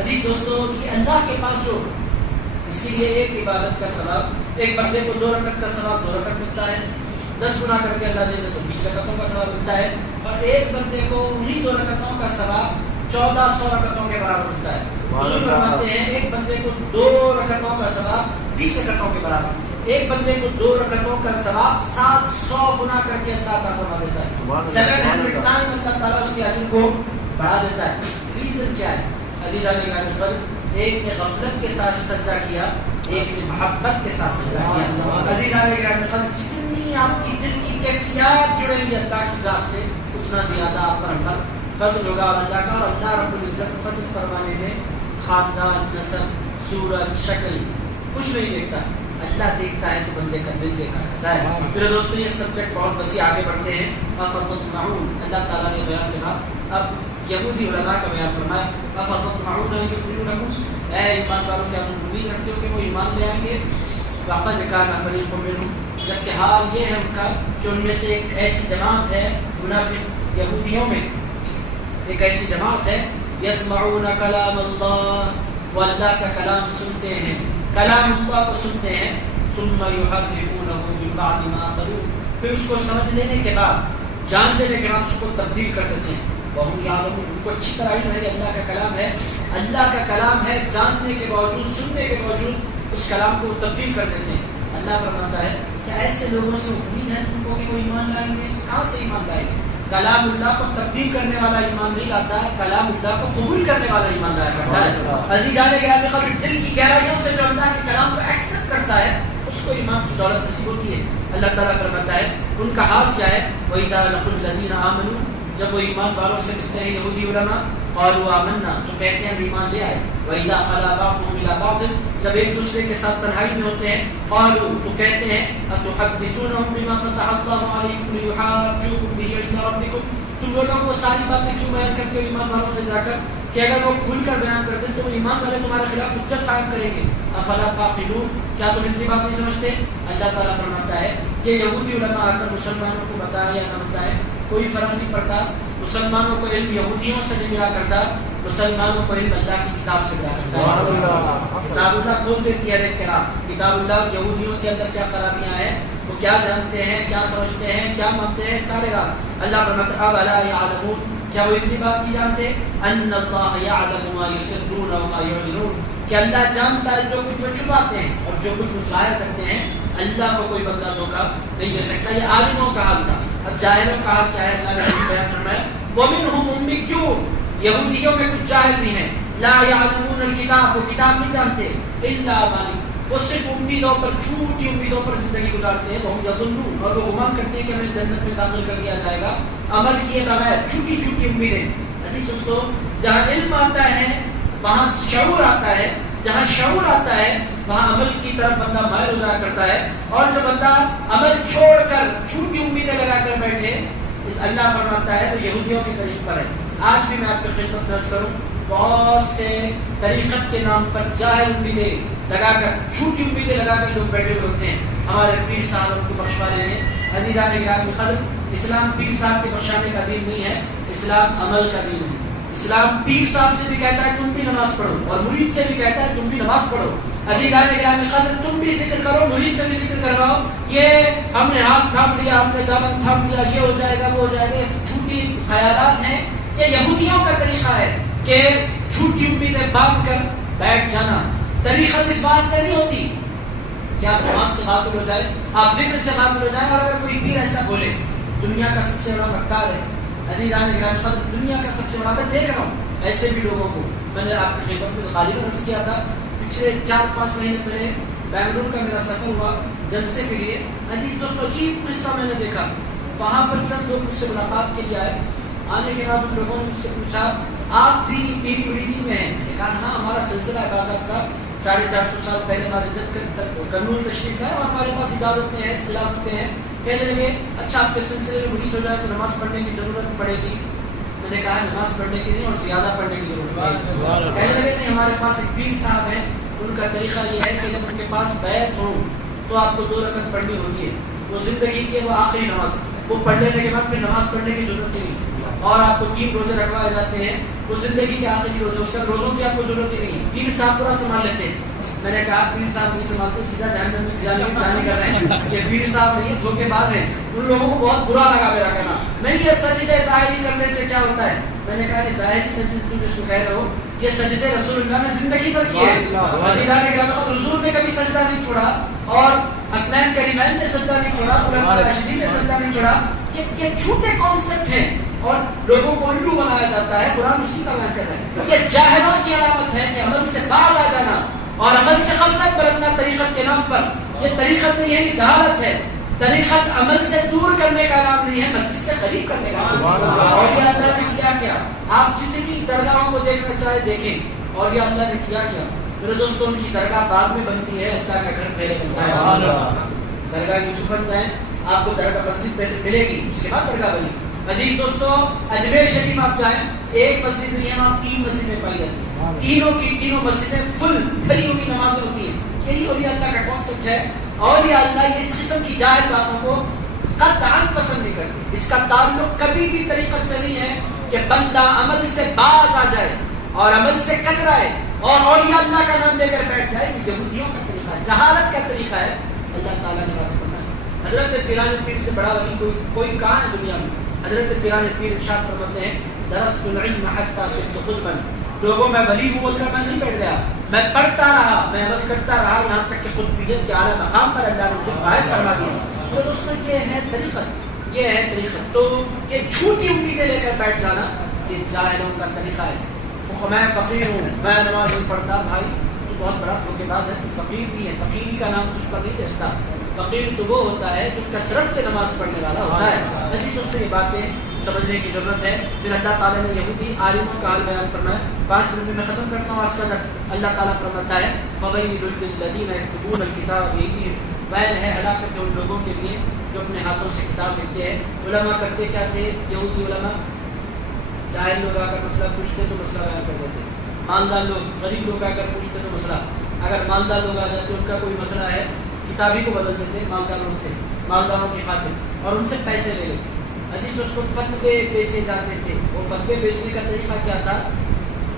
عزیز دوستو کہ اللہ کے پاس جو اسی لیے ایک عبادت کا ثواب ایک بندے کو 2 رکعت کا ثواب 2 رکعت ملتا ہے، 10 گنا کر کے اللہ دے تو 20 رکعتوں کا ثواب ملتا ہے، اور ایک بندے کو انہی 2 رکعتوں کا ثواب 1400 رکعتوں کے برابر ملتا ہے۔ حضور فرماتے ہیں ایک بندے کو 2 رکعتوں کا ثواب 20 رکعتوں کے برابر، ایک بندے کو 2 رکعتوں کا ثواب 700 گنا کر کے اللہ تعالیٰ فرما دیتا ہے، 700 ٹائم اللہ تعالیٰ اس کے اجر کو بڑھا دیتا ہے۔ ریزن کیا ہے عزیزان قلب؟ ایک نے غفلت کے ساتھ سجدہ کیا، ایک نے محبت کے ساتھ سجدہ کیا۔ عزیزان قلب جتنی آپ کی دل کی کیفیات جڑیں گی اللہ کی ذات سے اتنا زیادہ آپ پر ہم فضل ہوگا اور اللہ کا، اور اللہ رب العزت فضل فرمانے میں خاندان، نسب، صورت، شکل کچھ نہیں دیکھتا، اللہ دیکھتا ہے تو بندے کا دل دیکھا کرتا ہے۔ میرے دوستو یہ سبجیکٹ بہت وسیع، آگے بڑھتے ہیں۔ افتطمعون، اللہ تعالیٰ نے بیان کرا، اب یہودی علماء کا بیان فرمایا، افتطمعون ان یؤمنوا لکم، اے ایمان والوں کیا تم امید رکھتے ہو کہ وہ ایمان لے آئیں گے؟ وقد کان فریق منهم، جبکہ حال یہ ہے ان کا کہ ان میں سے ایک ایسی جماعت ہے منافق یہودیوں میں ایک ایسی جماعت ہے، یسمعون کلام اللہ، وہ اللہ کا کلام سنتے ہیں، کلام اللہ کو سنتے ہیں، ثم یحرفونہ من بعد ما قالوا، پھر اس کو سمجھ لینے کے بعد، جان لینے کے بعد اس کو تبدیل کر دیتے ہیں۔ وہم یعلمون، ان کو اچھی طرح علم ہے کہ اللہ کا کلام ہے، اللہ کا کلام ہے، جاننے کے باوجود، سننے کے باوجود اس کلام کو تبدیل کر دیتے ہیں۔ اللہ فرماتا ہے کہ ایسے لوگوں سے امید ہے تم کو کہ وہ ایمان لائیں گے؟ کہاں سے ایمان لائیں گے؟ کلام اللہ کو تبدیل کرنے والا ایمان نہیں لاتا ہے، کلام اللہ کو قبول کرنے والا ایمان لایا کرتا ہے۔ عزیزان گرامی قدر، دل کی گہرائیوں سے جو اللہ کے کلام کو ایکسپٹ کرتا ہے اس کو ایمان کی دولت نصیب ہوتی ہے۔ اللہ تعالیٰ فرماتا ہے ان کا حال کیا ہے، وَإِذَا لَقُوا الَّذِينَ آمَنُوا، جب وہ ایمان والوں سے ملتے ہیں یہودی علماء، قالوا آمنا، تو کہتے ہیں ایمان لے آئے، وَإِذَا خَلَا بَعْضُهُمْ إِلَىٰ بَعْضٍ، جب ایک دوسرے کے ساتھ تنہائی میں ہوتے ہیں، قالوا، تو کہتے ہیں، أَتُحَدِّثُونَهُم بِمَا فَتَحَ اللَّهُ عَلَيْكُمْ لِيُحَاجُّوكُم بِهِ عِندَ رَبِّكُمْ، تم لوگوں کو ساری باتیں کیوں بیان کرتے ہو ایمان والوں سے جا کر کہ اگر وہ کھل کر بیان کرتے ہیں تو ایمان والے تمہارے خلاف حجت قائم کریں گے۔ افلا تعقلون، کیا تم اتنی بات نہیں سمجھتے؟ اللہ تعالیٰ فرماتا ہے کہ یہودی علماء آ کر مسلمانوں کو بتائے یا نہ بتائے کوئی فرق نہیں پڑتا، مسلمانوں کو علم یہودیوں سے نہیں ملا کرتا، مسلمانوں کو علم اللہ کی کتاب سے ملا کرتا ہے۔ کتاب اللہ کون دیتی ہے اعتراض؟ کتاب اللہ یہودیوں کے اندر کیا خرابیاں ہیں، وہ کیا جانتے ہیں، کیا سمجھتے ہیں، کیا مانتے ہیں، سارے راز اللہ فرماتا ہے اولا یعلمون، کیا وہ اتنی بات نہیں جانتے، ان اللہ یعلم ما یسرون وما یعلنون، کہ اللہ جانتا ہے جو کچھ وہ چھپاتے ہیں اور جو کچھ وہ ظاہر کرتے ہیں، اللہ کو کوئی بندہ دھوکہ نہیں دے سکتا۔ یہ عالموں کا حال تھا، اب جاہلوں کا حال کیا ہے؟ اللہ نے بیان فرمایا ومنہم امیون، یہودیوں میں کچھ جاہل بھی ہیں، لا یعلمون الکتاب، وہ کتاب نہیں جانتے، الا امانی، وہ صرف امیدوں پر، جھوٹی امیدوں پر زندگی گزارتے ہیں، وہ یظنون، اور وہ گمان کرتے ہیں کہ ہمیں جنت میں داخل کر دیا جائے گا، عمل کیے بغیر جھوٹی جھوٹی امیدیں۔ عزیز دوستو، جہاں علم آتا ہے وہاں شعور آتا ہے، جہاں شعور آتا ہے وہاں عمل کی طرف بندہ مائل ہو جایا کرتا ہے، اور جو بندہ عمل چھوڑ کر جھوٹی امیدیں لگا کر بیٹھے، اس اللہ فرماتا ہے وہ یہودیوں کے طریق پر ہے۔ آج بھی میں آپ کی خدمت درج کروں، بہت سے طریقت کے نام پر جاہل امیدیں لگا کر، جھوٹی امیدیں لگا کر لوگ بیٹھے ہوئے ہوتے ہیں۔ ہمارے پیر صاحب ان کو بخشوا لیں گے۔ عزیزان گرامی قدر، اسلام پیر صاحب کے بخشانے کا دین نہیں ہے، اسلام عمل کا دین ہے۔ اسلام پیر صاحب سے بھی کہتا ہے تم بھی نماز پڑھو، اور مرید سے بھی کہتا ہے تم بھی نماز پڑھو۔ عزیزان گرامی قدر، تم بھی ذکر کرو، مرید سے بھی ذکر کرواؤ۔ یہ ہم نے ہاتھ تھام لیا، ہم نے دامن تھام لیا، یہ ہو جائے گا، وہ ہو جائے گا، یہ جھوٹی خیالات ہیں۔ یہ یہودیوں کا طریقہ ہے کہ جھوٹی امیدیں باندھ کر بیٹھ جانا۔ طریقت اس بات سے نہیں ہوتی کہ آپ نماز سے غافل ہو جائے، آپ ذکر سے غافل ہو جائیں، اور اگر کوئی پیر ایسا بولے دنیا کا سب سے بڑا مکار ہے۔ عزیزان گرامی قدر، دنیا کا سب سے بڑا، میں دیکھ رہا ہوں ایسے بھی لوگوں کو۔ میں نے آپ کی خدمت میں غالباً عرض کیا تھا، پچھلے 4-5 مہینے پہلے بنگلور کا میرا سفر ہوا جلسے کے لیے۔ عزیز دوستو، عجیب قصہ میں نے دیکھا، وہاں پر چند لوگ مجھ سے ملاقات کے لیے آئے، آنے کے بعد ان لوگوں نے مجھ سے پوچھا آپ بھی پیری مریدی میں ہیں؟ میں نے کہا ہاں، ہمارا سلسلہ عبادت کا 450 سال پہلے ہمارے جد کرنول تشریف ہے، اور ہمارے پاس اجازتیں ہیں، خلافتیں ہیں۔ کہنے لگے اچھا آپ کے سلسلے میں مرید ہو جائے تو نماز پڑھنے کی ضرورت پڑے گی؟ میں نے کہا نماز پڑھنے کی نہیں، اور زیادہ پڑھنے کی ضرورت پڑے گی۔ کہنے لگے نہیں، ہمارے پاس ایک پیر صاحب ہیں، ان کا طریقہ یہ ہے کہ جب ان کے پاس بیعت ہو تو آپ کو 2 رکعت پڑھنی ہوتی ہے، وہ زندگی کی وہ آخری نماز، وہ پڑھ لینے کے بعد پھر نماز پڑھنے کی ضرورت نہیں۔ اور آپ کو 3 روزے رکھوائے جاتے ہیں، وہ زندگی کے آخری روزے، اس کا روزوں کی آپ کو ضرورت ہی نہیں ہے. پیر صاحب پورا سنبھال لیتے ہیں. میں نے کہا پیر صاحب نہیں سنبھالتے، سیدھا جہنم میں جانے کی پلاننگ کر رہے ہیں. یہ پیر صاحب نہیں ہے، دھوکے باز ہیں. ان لوگوں کو بہت برا لگا میرا کہنا. نہیں، یہ سجدے ظاہری کرنے سے کیا ہوتا ہے؟ میں نے کہا یہ ظاہری سجدے تم جس کو کہہ رہے ہو، یہ سجدے رسول اللہ نے زندگی پر کیے. عزیزان کرام، حضور نے کبھی سجدہ نہیں چھوڑا، اور حسنین کریمین نے سجدہ نہیں چھوڑا، خلفائے راشدین نے سجدہ نہیں چھوڑا. یہ جھوٹے کانسیپٹ ہیں اور لوگوں کو الو بنایا جاتا ہے. قرآن اسی کا بیان کر رہا ہے. یہ جاہلوں کی علامت ہے کہ عمل سے باز آ جانا اور عمل سے غفلت برتنا طریقت کے نام پر. یہ طریقت نہیں ہے، یہ جہالت ہے. طریقت عمل سے دور کرنے کا نام نہیں ہے، مسجد سے قریب کرنے کا نام. اور یہ اللہ نے کیا کیا؟ آپ جتنی درگاہوں کو دیکھنا چاہے دیکھیں. اور یہ اللہ نے کیا کیا؟ میرے دوستوں، ان کی درگاہ بعد میں بنتی ہے، اللہ کا گھر پہلے بنتا ہے. درگاہ یوسف جائیں، آپ کو درگاہ مسجد ملے گی، اس کے بعد درگاہ بنی. عزیز دوستو، اجمیر شریف آپ جائیں، ایک مسجد نہیں ہے وہاں 3 مسجدیں پائی جاتی ہیں. تینوں کی تینوں مسجدیں فل بھری ہوئی نمازیں ہوتی ہیں. یہی اولیاء اللہ کا کانسیپٹ ہے. اولیاء اللہ اس قسم کی جاہل باتوں کو قطعاً پسند نہیں کرتے. اس کا تعلق کبھی بھی طریقت سے نہیں ہے کہ بندہ عمل سے باز آ جائے اور عمل سے کترائے اور اولیاء اللہ کا نام لے کر بیٹھ جائے. یہ یہودیوں کا طریقہ ہے، جہالت کا طریقہ ہے. اللہ تعالیٰ نے واضح فرمایا. حضرت پیران پیر سے بڑا ولی کوئی کہاں ہے دنیا میں؟ حضرت پیران پیر ارشاد فرماتے ہیں، درست العلم حتی صرت خطبا. لوگوں میں ولی ہوں بول کر میں نہیں بیٹھ گیا، میں پڑھتا رہا، میں عمل کرتا رہا، یہاں تک کہ قطبیت کے اعلیٰ مقام پر اللہ نے مجھے فائز فرما دیا. تو اس میں یہ ہے طریقت، یہ ہے طریقت. تو یہ جھوٹی امیدیں لے کر بیٹھ جانا یہ جاہلوں کا طریقہ ہے. میں فقیر ہوں، میں نماز نہیں پڑھتا. بھائی تو بہت بڑا دھوکے باز ہے. فقیر بھی ہے، فقیری کا نام تجھ پر نہیں جچتا. فقیر تو وہ ہوتا ہے جو کثرت سے نماز پڑھنے والا ہوتا ہے. ایسی دوستوں یہ باتیں سمجھنے کی ضرورت ہے. پھر اللہ تعالیٰ نے یہودی عالموں کا حال بیان فرمایا. 5 منٹ میں ختم کرتا ہوں آج کا درس. اللہ تعالیٰ فرماتا ہے فَوَيْلٌ لِّلَّذِينَ يَكْتُبُونَ الْكِتَابَ بِأَيْدِيهِمْ. ویل ہے، ہلاکت ہے ان لوگوں کے لیے جو اپنے ہاتھوں سے کتاب لکھتے ہیں. علماء کرتے کیا تھے؟ یہودی علماء جاہل لوگ آ کر مسئلہ پوچھتے تو مسئلہ بیان کر دیتے. مالدار لوگ، غریب لوگ آ کر پوچھتے تو مسئلہ، اگر مالدار لوگ آ جاتے ان کا کوئی مسئلہ ہے کتابی کو بدل دیتے مالداروں سے، مالداروں کی خاطر، اور ان سے پیسے لے لیتے. عزیز اس کو فتوے بیچے جاتے تھے. وہ فتوے بیچنے کا طریقہ کیا تھا؟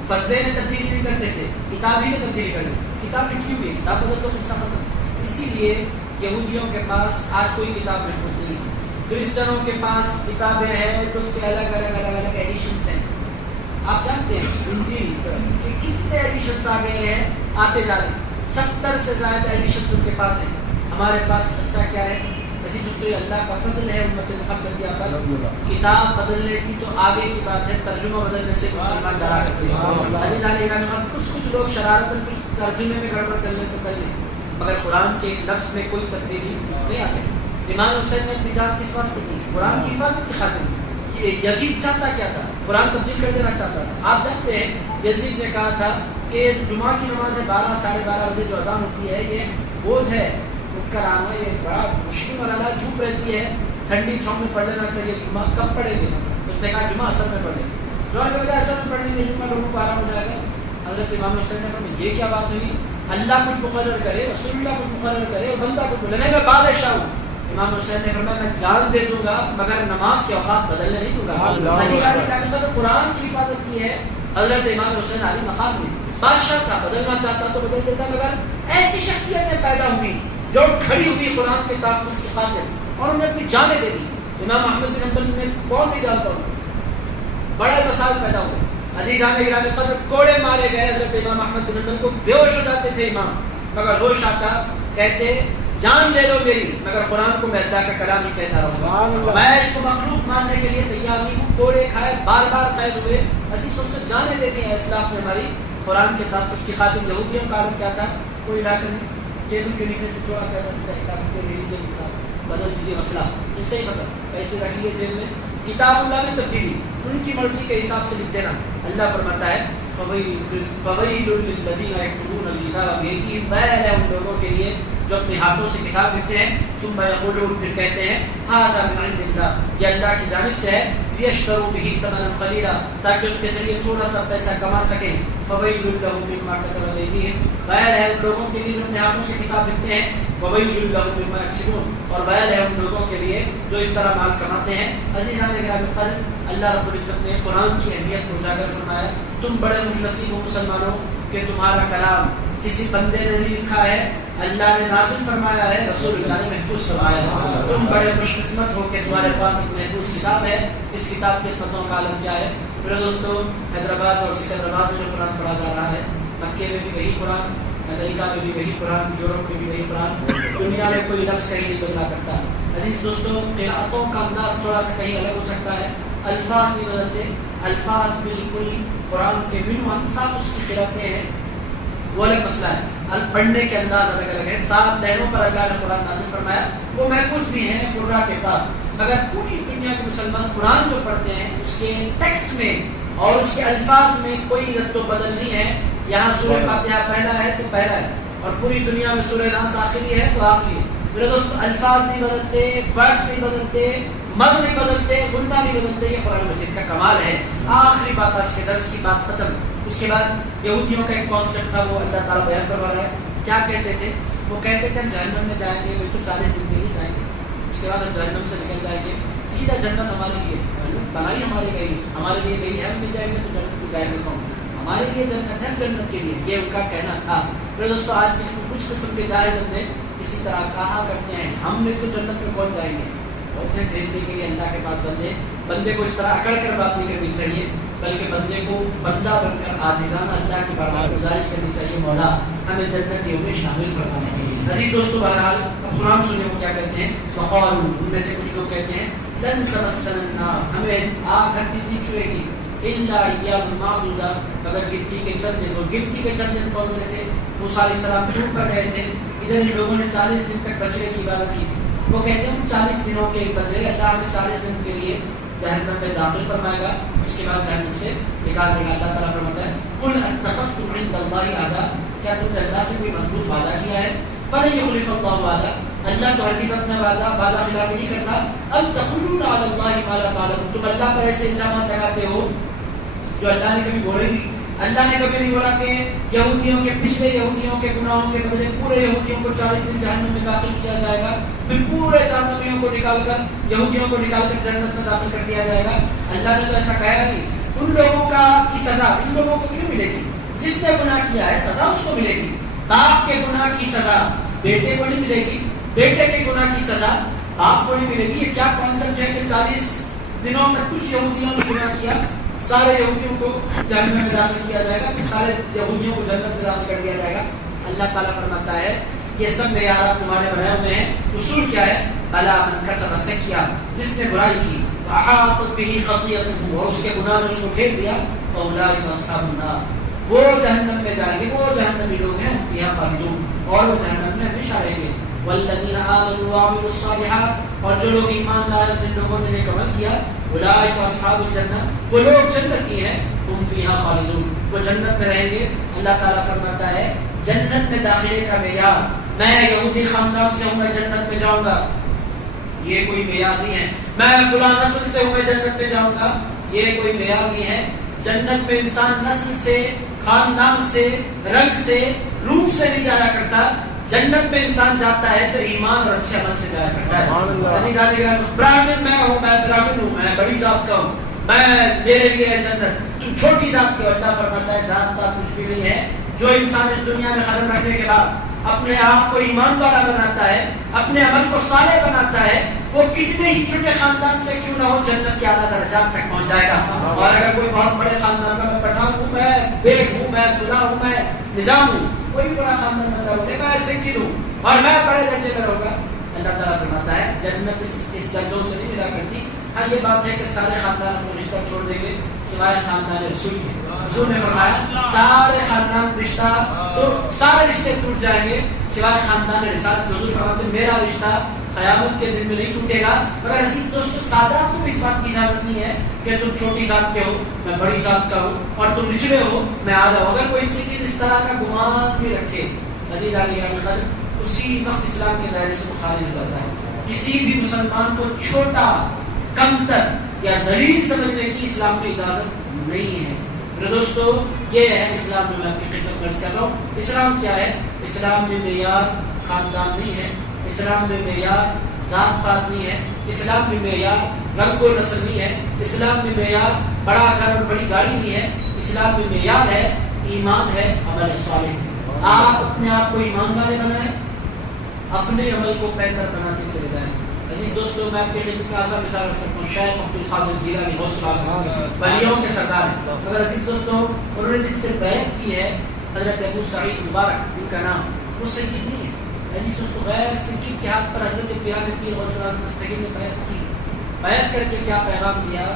فتوے میں تبدیلی نہیں کرتے تھے، کتابی میں تبدیلی کرتے. کتاب لکھی ہوئی ہے، کتاب بدل تو قصہ ختم. اسی لیے یہودیوں کے پاس آج کوئی کتاب محفوظ نہیں ہے. کرسچنوں کے پاس کتابیں ہیں تو اس کے الگ الگ ایڈیشنز ہیں. آپ جانتے ہیں انجیل کہ کتنے ایڈیشنز آ گئے ہیں، آتے جا رہے ہیں. 70 سے زائد ایڈیشنز ان کے پاس ہیں. ہمارے پاس قصہ کیا ہے؟ اسی دوسرے اللہ کا فضل ہے امت محمد کیا پر. کتاب بدلنے کی تو آگے کی بات ہے، ترجمہ بدلنے سے مسلمان ڈرا کرتے ہیں. کچھ لوگ شرارتاً کچھ ترجمے میں گڑبڑ کر لیں تو کر لیں، مگر قرآن کے لفظ میں کوئی تبدیلی نہیں آ سکتی. امام حسین نے اپنی جان کس واسطے کی؟ قرآن کی حفاظت کی خاطر. یزید چاہتا کیا تھا؟ قرآن تبدیل کر دینا چاہتا تھا. آپ جانتے ہیں یزید نے کہا تھا کہ جمعہ کی نماز 12 ساڑھے 12 بجے جو اذان ہوتی ہے یہ بوجھ ہے اٹھ کر آنا، یہ بڑا مشکل مرحلہ، دھوپ رہتی ہے، ٹھنڈی چھاؤں میں پڑھ لینا چاہیے. جمعہ کب پڑھیں گے؟ اس نے کہا جمعہ اصل میں پڑھ لیں. زور کے بجائے اصل میں پڑھیں گے، جمعہ لوگوں کو آرام ہو جائے گا. حضرت امام حسین نے فرمایا یہ کیا بات ہوئی؟ اللہ کچھ مقرر کرے، رسول اللہ کچھ مقرر کرے اور بندہ کچھ بولے. میں بادشاہ ہوں. امام حسین نے فرمایا میں جان دے دوں گا مگر نماز کے اوقات بدلنے نہیں دوں گا. تو قرآن کی حفاظت کی ہے. حضرت امام حسین علی مقام میں بادشاہ تھا، بدلنا چاہتا تو بدل دیتا، مگر ایسی شخصیتیں پیدا ہوئی جو کھڑی ہوئی قرآن کے تحفظ کی خاطر اور انہوں نے اپنی جانیں دے دی. امام احمد بن حنبل میں کون نہیں جانتا ہوں، بڑے مسائل پیدا ہوئے. عزیزان گرامی قدر کوڑے مارے گئے. حضرت امام احمد بن حنبل کو بے ہوش ہو جاتے تھے امام، مگر ہوش آتا کہتے جان لے لو میری مگر قرآن کو میں اللہ کا کلام ہی کہتا رہوں گا، میں اس کو مخلوق ماننے کے لیے تیار نہیں ہوں. کوڑے کھائے، بار بار قید ہوئے. اسی سوچ کر جانے دیتے ہیں اسلاف نے ہماری قرآن کے تحفظ کی خاطر. یہودیوں کا کیا تھا؟ کوئی علاقے میں ٹیبل کے نیچے سے تھوڑا پیدا ریلیجن کے ساتھ بدل دیجیے مسئلہ، اس سے ہی ختم. پیسے رکھ لیے جیب میں. کتاب اللہ میں تبدیلی ان کی مرضی کے حساب سے لکھ دینا. اللہ فرماتا ہے فَوَيْلٌ لِّلَّذِينَ يَكْتُبُونَ الْكِتَابَ بِأَيْدِيهِمْ. ویل ہے ان لوگوں کے لیے جو اپنے ہاتھوں سے کتاب لکھتے ہیں. ثُمَّ يَقُولُونَ، پھر کہتے ہیں هَٰذَا مِنْ عِندِ اللَّهِ، یہ اللہ کی جانب سے ہے. لیشتروا به ثمنا قلیلا تاکہ اس کے ذریعے تھوڑا سا پیسہ کما سکیں فویل لهم مما كتبت ايديهم ویل ہے ان لوگوں کے لیے جو اپنے ہاتھوں سے کتاب لکھتے ہیں وویل لهم مما يكسبون اور ویل ہے ان لوگوں کے لیے جو اس طرح مال کماتے ہیں. عزیزان گرامی قدر اللہ رب العزت نے قرآن کی اہمیت کو اجاگر فرمایا. تم بڑے خوش نصیب ہو مسلمانوں کہ تمہارا کلام کسی بندے نے نہیں لکھا ہے, اللہ نے نازل فرمایا ہے, رسول اللہ نے محفوظ فرمایا ہے. تم بڑے خوش قسمت ہو کہ تمہارے پاس ایک محفوظ کتاب ہے. اس کتاب کی قسمتوں کا عالم کیا ہے میرے دوستو؟ حیدرآباد اور سکندرآباد میں جو قرآن پڑھا جا رہا ہے, مکے میں بھی وہی قرآن, امریکہ میں بھی وہی قرآن, یورپ میں بھی وہی قرآن, دنیا میں کوئی لفظ کہیں نہیں بدلا کرتا. عزیز دوستو قراءتوں کا انداز تھوڑا سا کہیں الگ ہو سکتا ہے, الفاظ نہیں بدلتے, الفاظ بالکل قرآن کے منوان ساتھ اس کی قراءتیں ہیں وہ الگ مسئلہ ہے. پڑھنے کے انداز الگ الگ ہے. 7 لہروں پر اللہ نے قرآن نازل فرمایا, وہ محفوظ بھی ہیں قراء کے پاس, مگر پوری دنیا کے مسلمان قرآن جو پڑھتے ہیں اس کے ٹیکسٹ میں اور اس کے الفاظ میں کوئی رد و بدل نہیں ہے. یہاں سورہ فاتحہ پہلا ہے تو پہلا ہے, اور پوری دنیا میں سورہ ناس آخری ہے تو آخری ہے. میرے دوست الفاظ نہیں بدلتے, ورڈز نہیں بدلتے, مد نہیں بدلتے, غنہ نہیں بدلتے. یہ قرآن مجید کا کمال ہے. آخری بات آج کے درس کی بات ختم. اس کے بعد یہودیوں کا ایک کانسیپٹ تھا, وہ اللہ تعالیٰ بیان کروا رہا ہے. کیا کہتے تھے وہ؟ کہتے تھے ہم جہنم میں جائیں گے, بالکل 40 دن کے لیے جائیں گے, اس کے بعد ہم جہنم سے نکل جائیں گے, سیدھا جنت ہمارے لیے بنائی, ہمارے لیے گئی ہے, ہم بھی جائیں گے تو جنت کو جائیں گے کون, ہمارے لیے جنت ہے, جنت کے لیے. یہ ان کا کہنا تھا. میرے دوستو آج بھی کچھ قسم کے جاہل بندے اسی طرح کہا کرتے ہیں ہم نے تو جنت میں پہنچ جائیں گے. اور بھیجنے کے لیے اللہ کے پاس بندے کو اس طرح اکڑ کر بات نہیں کرنی چاہیے, بلکہ بندے کو بندہ بن کر عاجزانہ اللہ کی بارگاہ میں گزارش کرنی چاہیے, مولا ہمیں جنتیوں میں شامل فرمانے کے لیے. عزیز دوستو بہرحال اب قرآن سنیں وہ کیا کہتے ہیں. وقالوا, ان میں سے کچھ لوگ کہتے ہیں لن تمسنا النار, ہمیں آگ ہرگز نہیں چھوئے گی, الا ایام معدودہ, مگر گنتی کے چند دن. اور گنتی کے چند دن کون سے تھے؟ موسیٰ علیہ السلام ٹوٹ پر گئے تھے, ادھر ان لوگوں نے 40 دن تک بچنے کی عبادت کی تھی. وہ کہتے ہیں 40 دنوں کے بدلے اللہ ہمیں 40 دن کے لیے جہنم میں داخل فرمائے گا, اس کے بعد جہنم سے نکال دے گا. اللہ تعالیٰ فرماتا ہے قل اتخذتم عند اللہ عہدا, کیا تم نے اللہ سے کوئی مضبوط وعدہ کیا ہے؟ فلن یخلف اللہ وعدہ, اللہ تو ہرگز اپنا وعدہ خلاف نہیں کرتا. ام تقولون علی اللہ ما لا تعلمون, تم اللہ پر ایسے الزامات لگاتے ہو جو اللہ نے کبھی بولے نہیں. اللہ نے کبھی نہیں بولا کہ یہودیوں کے پچھلے یہودیوں کے گناہوں کے بدلے پورے یہودیوں کو 40 دن جہنم میں داخل کیا جائے گا, پھر پورے جہنمیوں کو نکال کر یہودیوں کو نکال کر جنت میں داخل کر دیا جائے گا. اللہ نے تو ایسا کہا نہیں. ان لوگوں کی سزا ان لوگوں کو کیوں ملے گی؟ جس نے گناہ کیا ہے سزا اس کو ملے گی. باپ کے گناہ کی سزا بیٹے کو نہیں ملے گی, بیٹے کے گناہ کی سزا باپ کو نہیں ملے گی. یہ کیا کانسیپٹ ہے کہ 40 دنوں تک کچھ یہودیوں نے گناہ کیا, سارے یہودیوں کو جہنم میں داخل کیا جائے گا, سارے یہودیوں کو جنت میں داخل کر دیا جائے گا. اللہ تعالیٰ فرماتا ہے یہ سب معیارات تمہارے بنائے ہوئے ہیں. اصول کیا ہے؟ بلا من کسب سیئا, جس نے برائی کی, احاطت به خطیئته, اور اس کے گناہ نے اس کو گھیر لیا, فاولئک اصحاب النار, وہ جہنم میں جائیں گے, وہ جہنمی لوگ ہیں, فیہا خالدون, اور وہ جہنم میں ہمیشہ رہیں گے. والذین آمنوا وعملوا الصالحات, اور جو لوگ ایمان لائے جن لوگوں نے نیک عمل کیا, اولئک اصحاب الجنہ, وہ لوگ جنتی ہیں, ہم فیہا خالدون, وہ جنت میں رہیں گے. اللہ تعالیٰ فرماتا ہے جنت میں داخلے کا معیار, میں یہودی خاندان سے ہوں میں جنت میں جاؤں گا, یہ کوئی معیار نہیں ہے. میں فلاں نسل سے ہوں میں جنت میں جاؤں گا, یہ کوئی معیار نہیں ہے. جنت میں انسان نسل سے, خاندان سے, رنگ سے, روپ سے نہیں جایا کرتا. جنت میں انسان جاتا ہے تو ایمان اور اچھے عمل سے جایا کرتا ہے. براہمن میں ہوں, میں براہمن ہوں, میں بڑی ذات کا ہوں, میں میرے لیے ہے جنت, تم چھوٹی ذات کے. اللہ فرماتا ہے ذات کا کچھ بھی نہیں ہے. جو انسان اس دنیا میں قدم رکھنے کے بعد اپنے آپ کو ایمان والا بناتا ہے, اپنے عمل کو صالح بناتا ہے, وہ کتنے ہی چھوٹے خاندان سے کیوں نہ ہو جنت کے اعلیٰ درجات تک پہنچ جائے گا. اور اگر کوئی بہت بڑے خاندان کا, میں پٹھان ہوں, میں بیگ ہوں, میں فلاں ہوں, میں نظام ہوں, کوئی بھی بڑا خاندان بندہ بولے میں سکھی ہوں اور میں بڑے درجے میں رہوں گا, اللہ تعالیٰ فرماتا ہے جنت اس درجوں سے نہیں ملا کرتی. ہاں یہ بات ہے کہ سارے خاندان اپنا رشتہ چھوڑ دیں گے سوائے خاندان رسول کے. حضور نے فرمایا سارے خاندان رشتہ تو سارے رشتے ٹوٹ جائیں گے سوائے خاندان رسالت. حضور فرماتے میرا رشتہ قیامت کے دن میں نہیں ٹوٹے گا. مگر عزیز دوستو سادہ کو بھی اس بات کی اجازت نہیں ہے کہ تم چھوٹی ذات کے ہو, میں بڑی ذات کا ہوں, اور تم نچلے ہو, میں اعلیٰ ہوں. اگر کوئی کسی اس طرح کا گمان بھی رکھے عزیز علی اسی وقت اسلام کے دائرے سے مخالف ہو جاتا ہے. کسی بھی مسلمان کو چھوٹا, کمتر, یا ذلیل سمجھنے کی اسلام میں اجازت نہیں ہے. میرے دوستو یہ ہے اسلام میں میں آپ کی خدمت میں عرض کر رہا ہوں. اسلام کیا ہے؟ اسلام میں معیار خاندان نہیں ہے، اسلام میں معیار ذات پات نہیں ہے، اسلام میں معیار رنگ و نسل نہیں ہے، اسلام میں معیار بڑا گھر اور بڑی گاڑی نہیں ہے. اسلام میں معیار ہے ایمان ہے، عمل صالح. آپ اپنے آپ کو ایمان والے بنائیں، اپنے عمل کو بہتر بناتے چلے جائیں. عزیز دوستوں میں آپ کے خدمت میں آسان مثال رکھ سکتا ہوں. شیخ عبد القادر جیلانی غوث الاعظم ولیوں کے سردار ہیں. مگر عزیز دوستوں انہوں نے جن سے بیعت کی ہے حضرت ابو سعید مبارک ان کا نام، وہ سید نہیں ہے. عزیز دوستوں غیر سید کے ہاتھ پر حضرت پیران پیر غوث الاعظم مستقیم نے بیعت کی. بیعت کر کے کیا پیغام دیا؟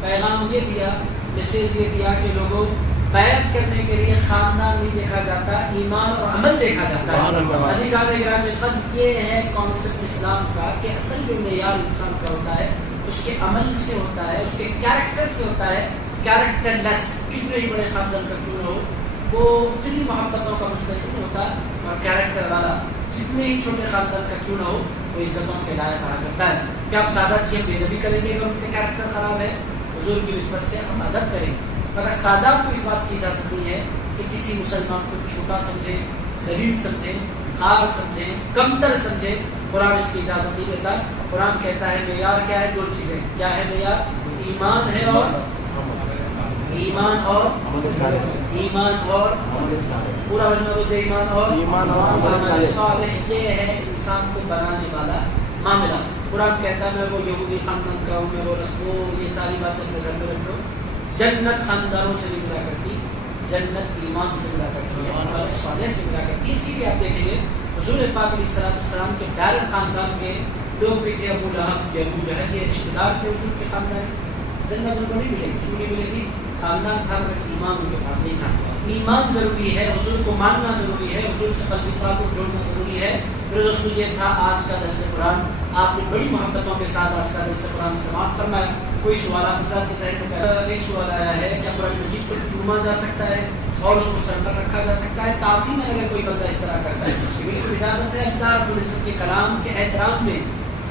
پیغام یہ دیا، میسیج یہ دیا کہ لوگوں بیعت کرنے کے لیے خاندان نہیں دیکھا جاتا، ایمان اور عمل دیکھا جاتا ہے. عزیزان گرامی قدر یہ ہے کانسیپٹ اسلام کا کہ اصل جو معیار انسان کا ہوتا ہے اس کے عمل سے ہوتا ہے، اس کے کیریکٹر سے ہوتا ہے. کیریکٹر لیس کتنے ہی بڑے خاندان کا کیوں نہ ہو وہ اتنی محبتوں کا مستحق نہیں ہوتا، اور کیریکٹر والا جتنے ہی چھوٹے خاندان کا کیوں نہ ہو وہ عزتوں کے لائق رہا کرتا ہے. کہ آپ سادات کی ہم بے ادبی کریں گے اگر ان کے کیریکٹر خراب ہے، حضور کی نسبت سے ہم ادب کریں گے. مگر سادات کو اس بات کی اجازت نہیں ہے کہ کسی مسلمان کو چھوٹا سمجھیں، ذلیل سمجھیں، خار سمجھیں، کمتر سمجھیں. قرآن اس کی اجازت نہیں دیتا. قرآن کہتا ہے معیار کیا ہے؟ دو چیزیں. کیا ہے معیار؟ ایمان ہے اور ایمان اور پورا بننا بولتے ایمان اور عمل صالح. یہ ہے انسان کو بنانے والا معاملہ. قرآن کہتا ہے میں وہ یہودی خاندان کا ہوں، میں وہ رسموں یہ ساری باتیں اپنے گھر میں رکھ لو. جنت خاندانوں سے نہیں ملا کرتی، جنت ایمان سے ملا کرتی ہے، عمل صالح سے ملا کرتی ہے. اسی لیے آپ دیکھیں گے حضور پاک علیہ السلام کے ڈائریکٹ خاندان کے لوگ بھی تھے. ابو لہب کے ابو جہل کے رشتے دار تھے حضور کے خاندان. جنت ان کو نہیں ملے گی، کیوں نہیں ملے گی؟ خاندان تھا مگر ایمان ان کے پاس نہیں تھا. ایمان ضروری ہے، حضور کو ماننا ضروری ہے، حضور سے قلبی تعلق جوڑنا ضروری ہے. میرے دوستو یہ تھا آج کا درس قرآن. آپ نے بڑی محبتوں کے ساتھ آج کا درس قرآن سماعت فرمایا. کوئی سوالات حضرات کے ذہن میں ایک سوال آیا ہے کیا قرآن مجید کو چوما جا سکتا ہے اور اس کو سر پر رکھا جا سکتا ہے؟ تعظیم اگر کوئی بندہ اس طرح کرتا ہے تو اس کی بالکل اجازت ہے. اللہ رب العزت کے کلام کے احترام میں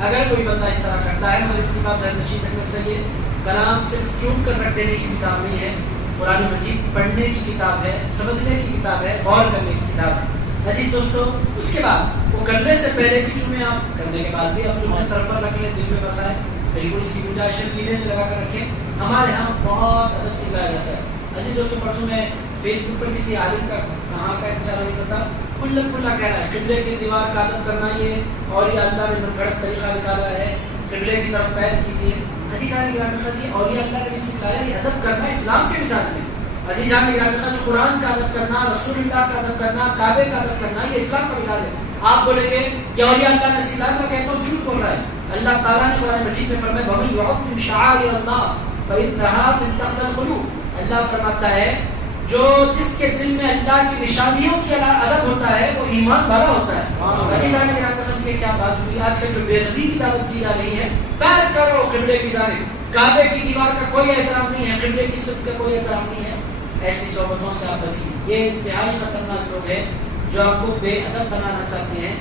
اگر کوئی بندہ اس طرح کرتا ہے مگر اس کے پاس ذہن نشین رکھنا چاہیے کلام صرف چوم کر رکھ دینے کی کتاب نہیں ہے. قرآن مجید پڑھنے کی کتاب ہے، سمجھنے کی کتاب ہے، غور کرنے کی کتاب ہے. عزیز دوستو اس کے بعد وہ کرنے سے پہلے بھی چومیں، آپ کرنے کے بعد بھی آپ چومیں سر پر رکھ لیں، دل میں بسائیں، بالکل اس کی گنجائش ہے سینے سے لگا کر رکھیں. ہمارے یہاں بہت ادب سکھایا جاتا ہے. عزیز دوستو پرسوں میں فیس بک پر کسی عالم کا کہاں کا انشاء نہیں کرتا کھلا کھلا کہہ رہا ہے قبلے کی دیوار کا ادب کرنا یہ اور یہ اللہ نے منفرد طریقہ نکالا ہے، قبلے کی طرف پیر کیجیے. عزیزان گرامی خدمت اور یہ اللہ نے سکھلایا یہ ادب کرنا اسلام کے مزاج میں. عزیزان گرامی خدمت قرآن کا ادب کرنا، رسول اللہ کا ادب کرنا، کعبے کا ادب کرنا یہ اسلام کا مزاج ہے. آپ بولیں گے یہ اور یہ اللہ نے سکھلایا، میں کہتا ہوں جھوٹ بول رہا ہے. اللہ تعالیٰ نے قرآن مجید میں فرمایا وَمَن يُعَظِّمْ شَعَائِرَ اللَّهِ فَإِنَّهَا مِن تَقْوَى الْقُلُوبِ. اللہ فرماتا ہے جو جس کے دل میں اللہ کی نشانیوں کی ادب ہوتا ہے وہ ایمان والا ہوتا ہے. عزیزان گرامی خدمت یہ کیا بات ہوئی؟ آج کل جو بے ادبی کی دعوت دی جا رہی ہے، بیعت کرو قبلے کی جانب، کعبے کی دیوار کا کوئی احترام نہیں ہے، قبلے کی سمت کا کوئی احترام نہیں ہے. ایسی صحبتوں سے آپ بچیے. یہ انتہائی خطرناک لوگ ہیں جو آپ کو بے ادب بنانا چاہتے ہیں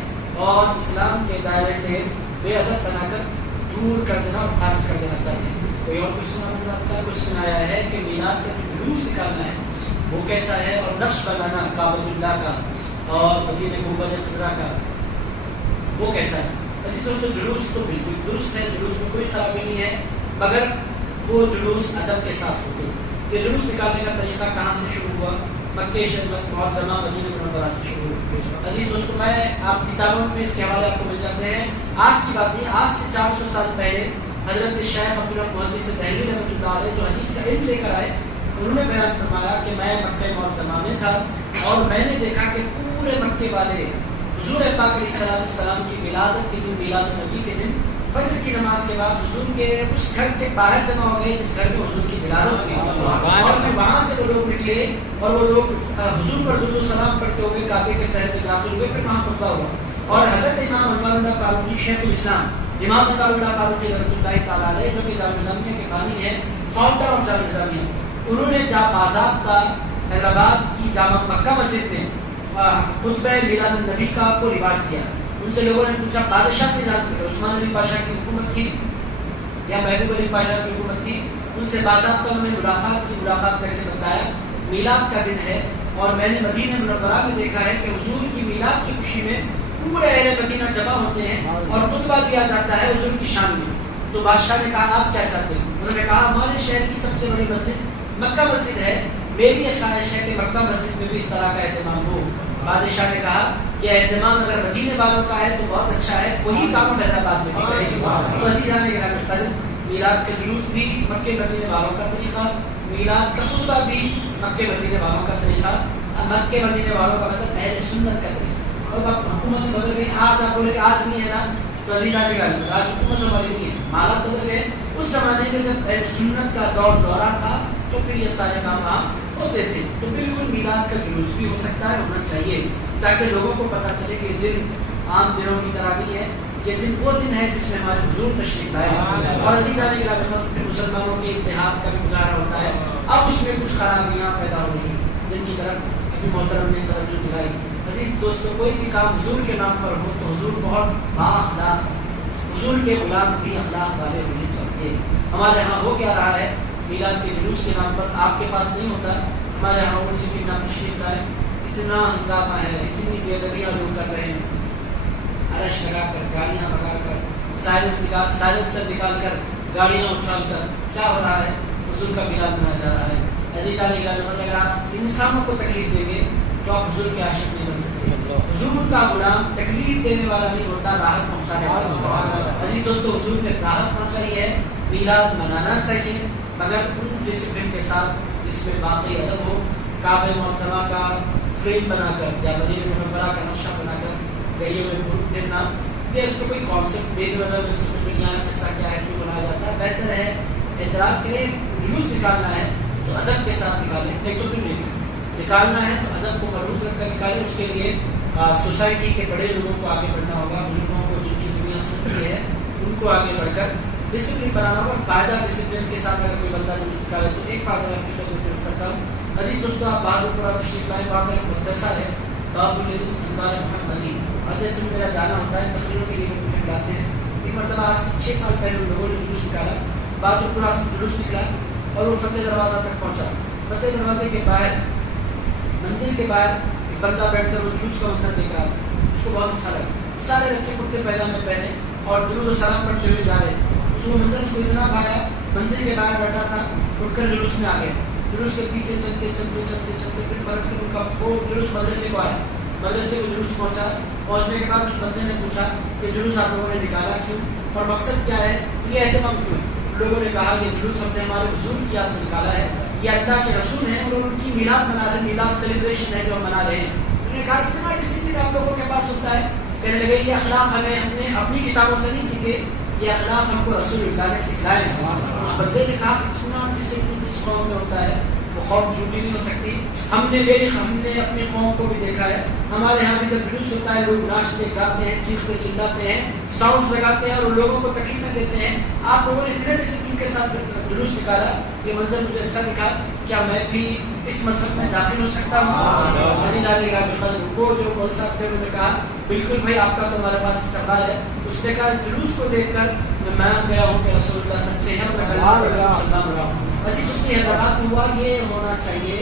اور اسلام کے دائرے سے بے ادب بنا کر دور کر دینا اور خارج کر دینا چاہتے ہیں. کوئی اور کچھ کچھ سنایا ہے کہ میلاد کا جو جلوس نکالنا ہے وہ کیسا ہے، اور نقش بنانا کعبۃ اللہ کا اور مدینہ گنبد خضرا کا وہ کیسا ہے. ایسی دوستوں جلوس تو بالکل درست ہے، جلوس میں کوئی خرابی نہیں ہے مگر وہ جلوس ادب کے ساتھ ہوتے. یہ جلوس نکالنے کا طریقہ کہاں سے شروع ہوا؟ مکہ شریف معظمہ مدینہ منورہ سے شروع ہوا. عزیز دوستوں میں آپ کتابوں میں اس کے حوالے آپ کو مل جاتے ہیں. آج کی بات نہیں، آج سے 400 سال پہلے حضرت شیخ عبدالرحمن سے دہلوی رحمۃ اللہ علیہ جو حدیث کا علم لے کر آئے انہوں نے بیان فرمایا کہ میں مکہ معظمہ میں تھا اور میں نے دیکھا کہ پورے مکے والے حضور پاک علیہ السلام کی ولادت کے دن، میلاد النبی کے دن فجر کی نماز کے بعد حضور کے اس گھر کے باہر جمع ہو گئے جس گھر میں حضور کی ولادت ہوئی. اور پھر وہاں سے وہ لوگ نکلے اور وہ لوگ حضور پر درود و سلام پڑھتے ہوئے کعبے کے شہر میں داخل ہوئے. پھر وہاں خطبہ ہوا اور حضرت امام انوار اللہ فاروقی شیخ الاسلام امام انوار اللہ فاروقی رحمۃ اللہ تعالیٰ علیہ جو کہ جامع نظامیہ کے بانی ہیں، فاؤنڈر آف جامع نظامیہ، انہوں نے بازار کا حیدرآباد کی جامع مکہ مسجد میں خطبہ میلاد النبی کا کو رواج کیا. ان سے لوگوں نے پوچھا بادشاہ سے اجازت ہے، عثمان علی بادشاہ کی حکومت تھی یا محبوب علی پاشا کی حکومت تھی، ان سے باضابطہ انہوں نے ملاقات کر کے بتایا میلاد کا دن ہے، اور میں نے مدینہ منورہ میں دیکھا ہے کہ حضور کی میلاد کی خوشی میں پورے اہل مدینہ جمع ہوتے ہیں اور خطبہ دیا جاتا ہے حضور کی شان میں۔ تو بادشاہ نے کہا آپ کیا چاہتے ہیں؟ انہوں نے کہا ہمارے شہر کی سب سے بڑی مسجد مکہ مسجد ہے، میری یہ خواہش ہے کہ مکہ مسجد میں بھی اس طرح کا اہتمام ہو۔ بادشاہ نے کہا کہ اہتمام اگر مدینے والوں کا ہے تو بہت اچھا ہے، وہی کام حیدرآباد میں بھی کریں گے۔ تو عزیزان گرامی، میلاد کے جلوس بھی مکے مدینے والوں کا طریقہ، میلاد کا خطبہ بھی مکے مدینے والوں کا طریقہ، مکے مدینے والوں کا مطلب اہل سنت کا طریقہ۔ اور اب حکومت بدل گئی، آج آپ بولے کہ آج نہیں ہے نا، تو عزیزان گرامی آج حکومت ہماری نہیں ہے، حالات بدل گئے۔ اس زمانے میں جب اہل سنت کا دورہ تھا تو پھر یہ سارے کام عام ہوتے تھے۔ تو بالکل میلاد کا جلوس بھی ہو سکتا ہے، ہونا چاہیے، تاکہ لوگوں کو پتہ چلے کہ یہ دن عام دنوں کی طرح نہیں ہے، یہ دن وہ دن ہے جس میں ہمارے حضور تشریف لائے۔ اور عزیزان گرامی مسلمانوں کے اتحاد کا بھی مظاہرہ ہوتا ہے۔ اب اس میں کچھ خرابیاں پیدا ہو رہی ہیں جن کی طرف ابھی محترم نے توجہ دلائی۔ عزیز دوستوں، کوئی بھی کام حضور کے نام پر ہو تو حضور بہت بااخلاق، حضور کے غلام بھی اخلاق والے ہونے چاہیے۔ ہمارے ہاں ہو کیا رہا ہے، میلاد کے جلوس کے نام پر آپ کے پاس نہیں ہوتا، ہمارے ہاں اول سٹی نام تشریف لائے، اتنا ہنگامہ ہے، اتنی بے ادبیاں لوگ کر رہے ہیں، عرش لگا کر، گالیاں بگا کر، سائلنسر نکال کر، گاڑیاں اچھال کر، کیا ہو رہا ہے؟ حضور کا میلاد منایا جا رہا ہے۔ عزیزان گرامی، اگر آپ انسانوں کو تکلیف دیں گے تو آپ حضور کے عاشق نہیں بن سکتے۔ حضور کا غلام تکلیف دینے والا نہیں ہوتا، راحت پہنچانے والا ہوتا ہے۔ عزیز دوستو، حضور نے راحت پہنچائی ہے، میلاد منانا چاہیے، مگر ان ڈسپلن کے ساتھ جس میں باقی ادب ہو۔ کعبہ معظمہ کا فریم بنا کر یا مدینہ منورہ کا نقشہ بنا کر گلیوں میں پھول پھیرنا، یہ اس کو کوئی کانسیپٹ بے نظر میں جس میں دنیا جیسا کیا ہے کیوں بنایا جاتا ہے؟ بہتر ہے اعتراض کریں، جلوس نکالنا ہے تو ادب کے ساتھ نکالیں، نہیں تو نہیں نکالنا ہے تو ادب کو مروج رکھ کر نکالیں۔ اس کے لیے سوسائٹی کے بڑے لوگوں کو آگے بڑھنا ہوگا، بزرگوں کو جن کی دنیا سنتی ہے ان کو آگے بڑھ کر ڈسپلن بنانا ہوگا۔ فائدہ ڈسپلن کے ساتھ اگر کوئی بندہ جلوس نکالے تو ایک فائدہ میں آپ کی خدمت پیش کرتا ہوں۔ عزیز دوستوں، آپ بہادر پورہ تشریف لائے، وہاں پر ایک مدرسہ ہے باب الانوار محمدی، اور جیسے میرا جانا ہوتا ہے تقریروں کے لیے مجھے بلاتے ہیں۔ ایک مرتبہ آج 6 سال پہلے ان لوگوں نے جلوس نکالا، بہادر پورہ سے جلوس نکلا اور وہ فتح دروازہ تک پہنچا۔ فتح دروازے کے باہر، مندر کے باہر ایک بندہ بیٹھ کر وہ جلوس کا منظر دیکھ رہا تھا، اس کو بہت اچھا لگا۔ سارے بچے کرتے پیجامے پہنے اور درود و سلام پڑھتے ہوئے جا رہے، اس کو منظر اس کو اتنا بھایا، مندر کے باہر بیٹھا تھا، اٹھ کر جلوس میں آ گیا۔ جلوس کے پیچھے چلتے چلتے چلتے چلتے پھر برف کے ان کا وہ جلوس مدرسے کو آیا، مدرسے کو جلوس پہنچا۔ پہنچنے کے بعد اس بندے نے پوچھا کہ جلوس آپ لوگوں نے نکالا کیوں اور مقصد کیا ہے، یہ اہتمام کیوں ہے؟ لوگوں نے کہا یہ جلوس ہم نے ہمارے حضور کی یاد میں نکالا ہے، یہ اللہ کے رسول ہیں اور ان کی میلاد منا رہے ہیں، میلاد سیلیبریشن ہے جو ہم منا رہے ہیں۔ انہوں نے کہا اتنا ڈسپلن آپ لوگوں کے پاس ہوتا ہے؟ کہنے لگے یہ اخلاق ہم نے اپنی کتابوں سے نہیں سیکھے، یہ اخلاق ہم کو رسول اللہ نے سکھلائے ہیں۔ اس بندے نے کہا اتنا ڈسپلن جس قوم میں ہوتا ہے وہ قوم جھوٹی نہیں ہو سکتی۔ ہم نے اپنی قوم کو بھی دیکھا ہے، ہمارے یہاں بھی جب جلوس ہوتا ہے لوگ ناچتے گاتے ہیں، چیختے چلاتے ہیں، ساؤنڈ لگاتے ہیں اور لوگوں کو تکلیفیں دیتے ہیں۔ آپ لوگوں نے اتنے ڈسپلن کے ساتھ جلوس نکالا، یہ منظر مجھے اچھا دکھا، کیا میں بھی اس مذہب میں داخل ہو سکتا ہوں؟ علی لالی کا وہ جو مول صاحب تھے انہوں نے کہا بالکل بھائی آپ کا تو ہمارے پاس استقبال ہے۔ اس نے کہا اس جلوس کو دیکھ کر میں مان گیا ہوں کہ رسول اللہ سچے ہیں، میں مسلمان ہوا ہوں۔ عزیز اس کی حیدرآباد میں ہوا، یہ ہونا چاہیے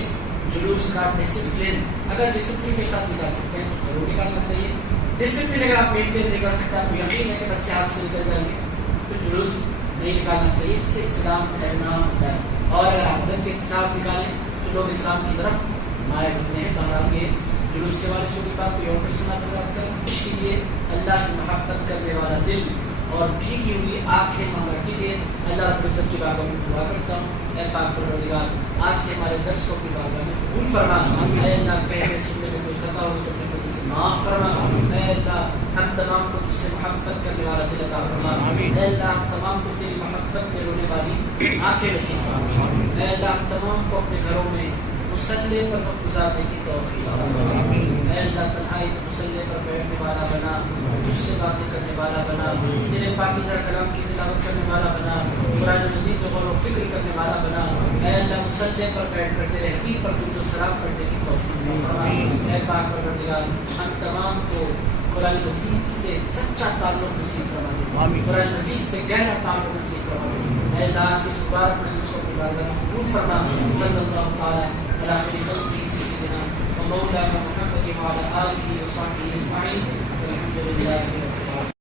جلوس کا ڈسپلن۔ اگر ڈسپلن کے ساتھ نکال سکتے ہیں تو ضرور نکالنا چاہیے۔ ڈسپلن اگر آپ مینٹین نہیں کر سکتے، آپ کو یقین ہے کہ بچے ہاتھ سے نکل جائیں گے، تو جلوس نہیں نکالنا چاہیے، اس سے اسلام کا بدنام ہوتا ہے۔ اور اگر آپ ادب کے ساتھ نکالیں تو لوگ اسلام کی طرف مائل ہوتے ہیں۔ بہرحال یہ جلوس کے بارے میں بات کوئی اور سنا کر بات کر کوشش کیجیے، اللہ سے محبت کرنے والا دل اور بھیگی ہوئی آنکھیں مانگا کیجیے۔ اللہ رب العزت کی بارگاہ میں دعا کرتا ہوں، اے پاک پروردگار آج کے ہمارے درس کو اپنی بارگاہ میں قبول فرما۔ اے اللہ کہنے سننے میں کوئی خطا ہو تو اپنے فضل سے معاف فرما۔ اے اللہ ہم تمام کو تجھ سے محبت کرنے والا دل عطا فرما۔ اے اللہ ہم تمام کو تیری محبت میں رونے والی آنکھیں نصیب فرما۔ اے اللہ ہم تمام کو اپنے گھروں میں مصلی پر وقت گزارنے کی توفیق عطا فرما۔ اے اللہ تنہائی مصلی پر بیٹھنے والا بنا، تجھ سے باتیں کرنے والا بنا، تیرے پاکیزہ کلام کی تلاوت کرنے والا بنا، قرآن مجید میں غور و فکر کرنے والا بنا۔ اے اللہ مصلی پر بیٹھ کر تیرے حبیب پر درود و سلام پڑھنے کی توفیق عطا فرما۔ اے پاک پروردگار ہم تمام کو قرآن مجید سے سچا تعلق نصیب فرما دے، قرآن مجید سے گہرا تعلق نصیب فرما دے۔ ناز اس مبارک مجلس کو اپنی بارگاہ میں قبول فرما. صلی اللہ تعالی علی خیر خلقہ سیدنا و مولانا محمد وعلی آلہ وصحبہ اجمعین والحمد للہ.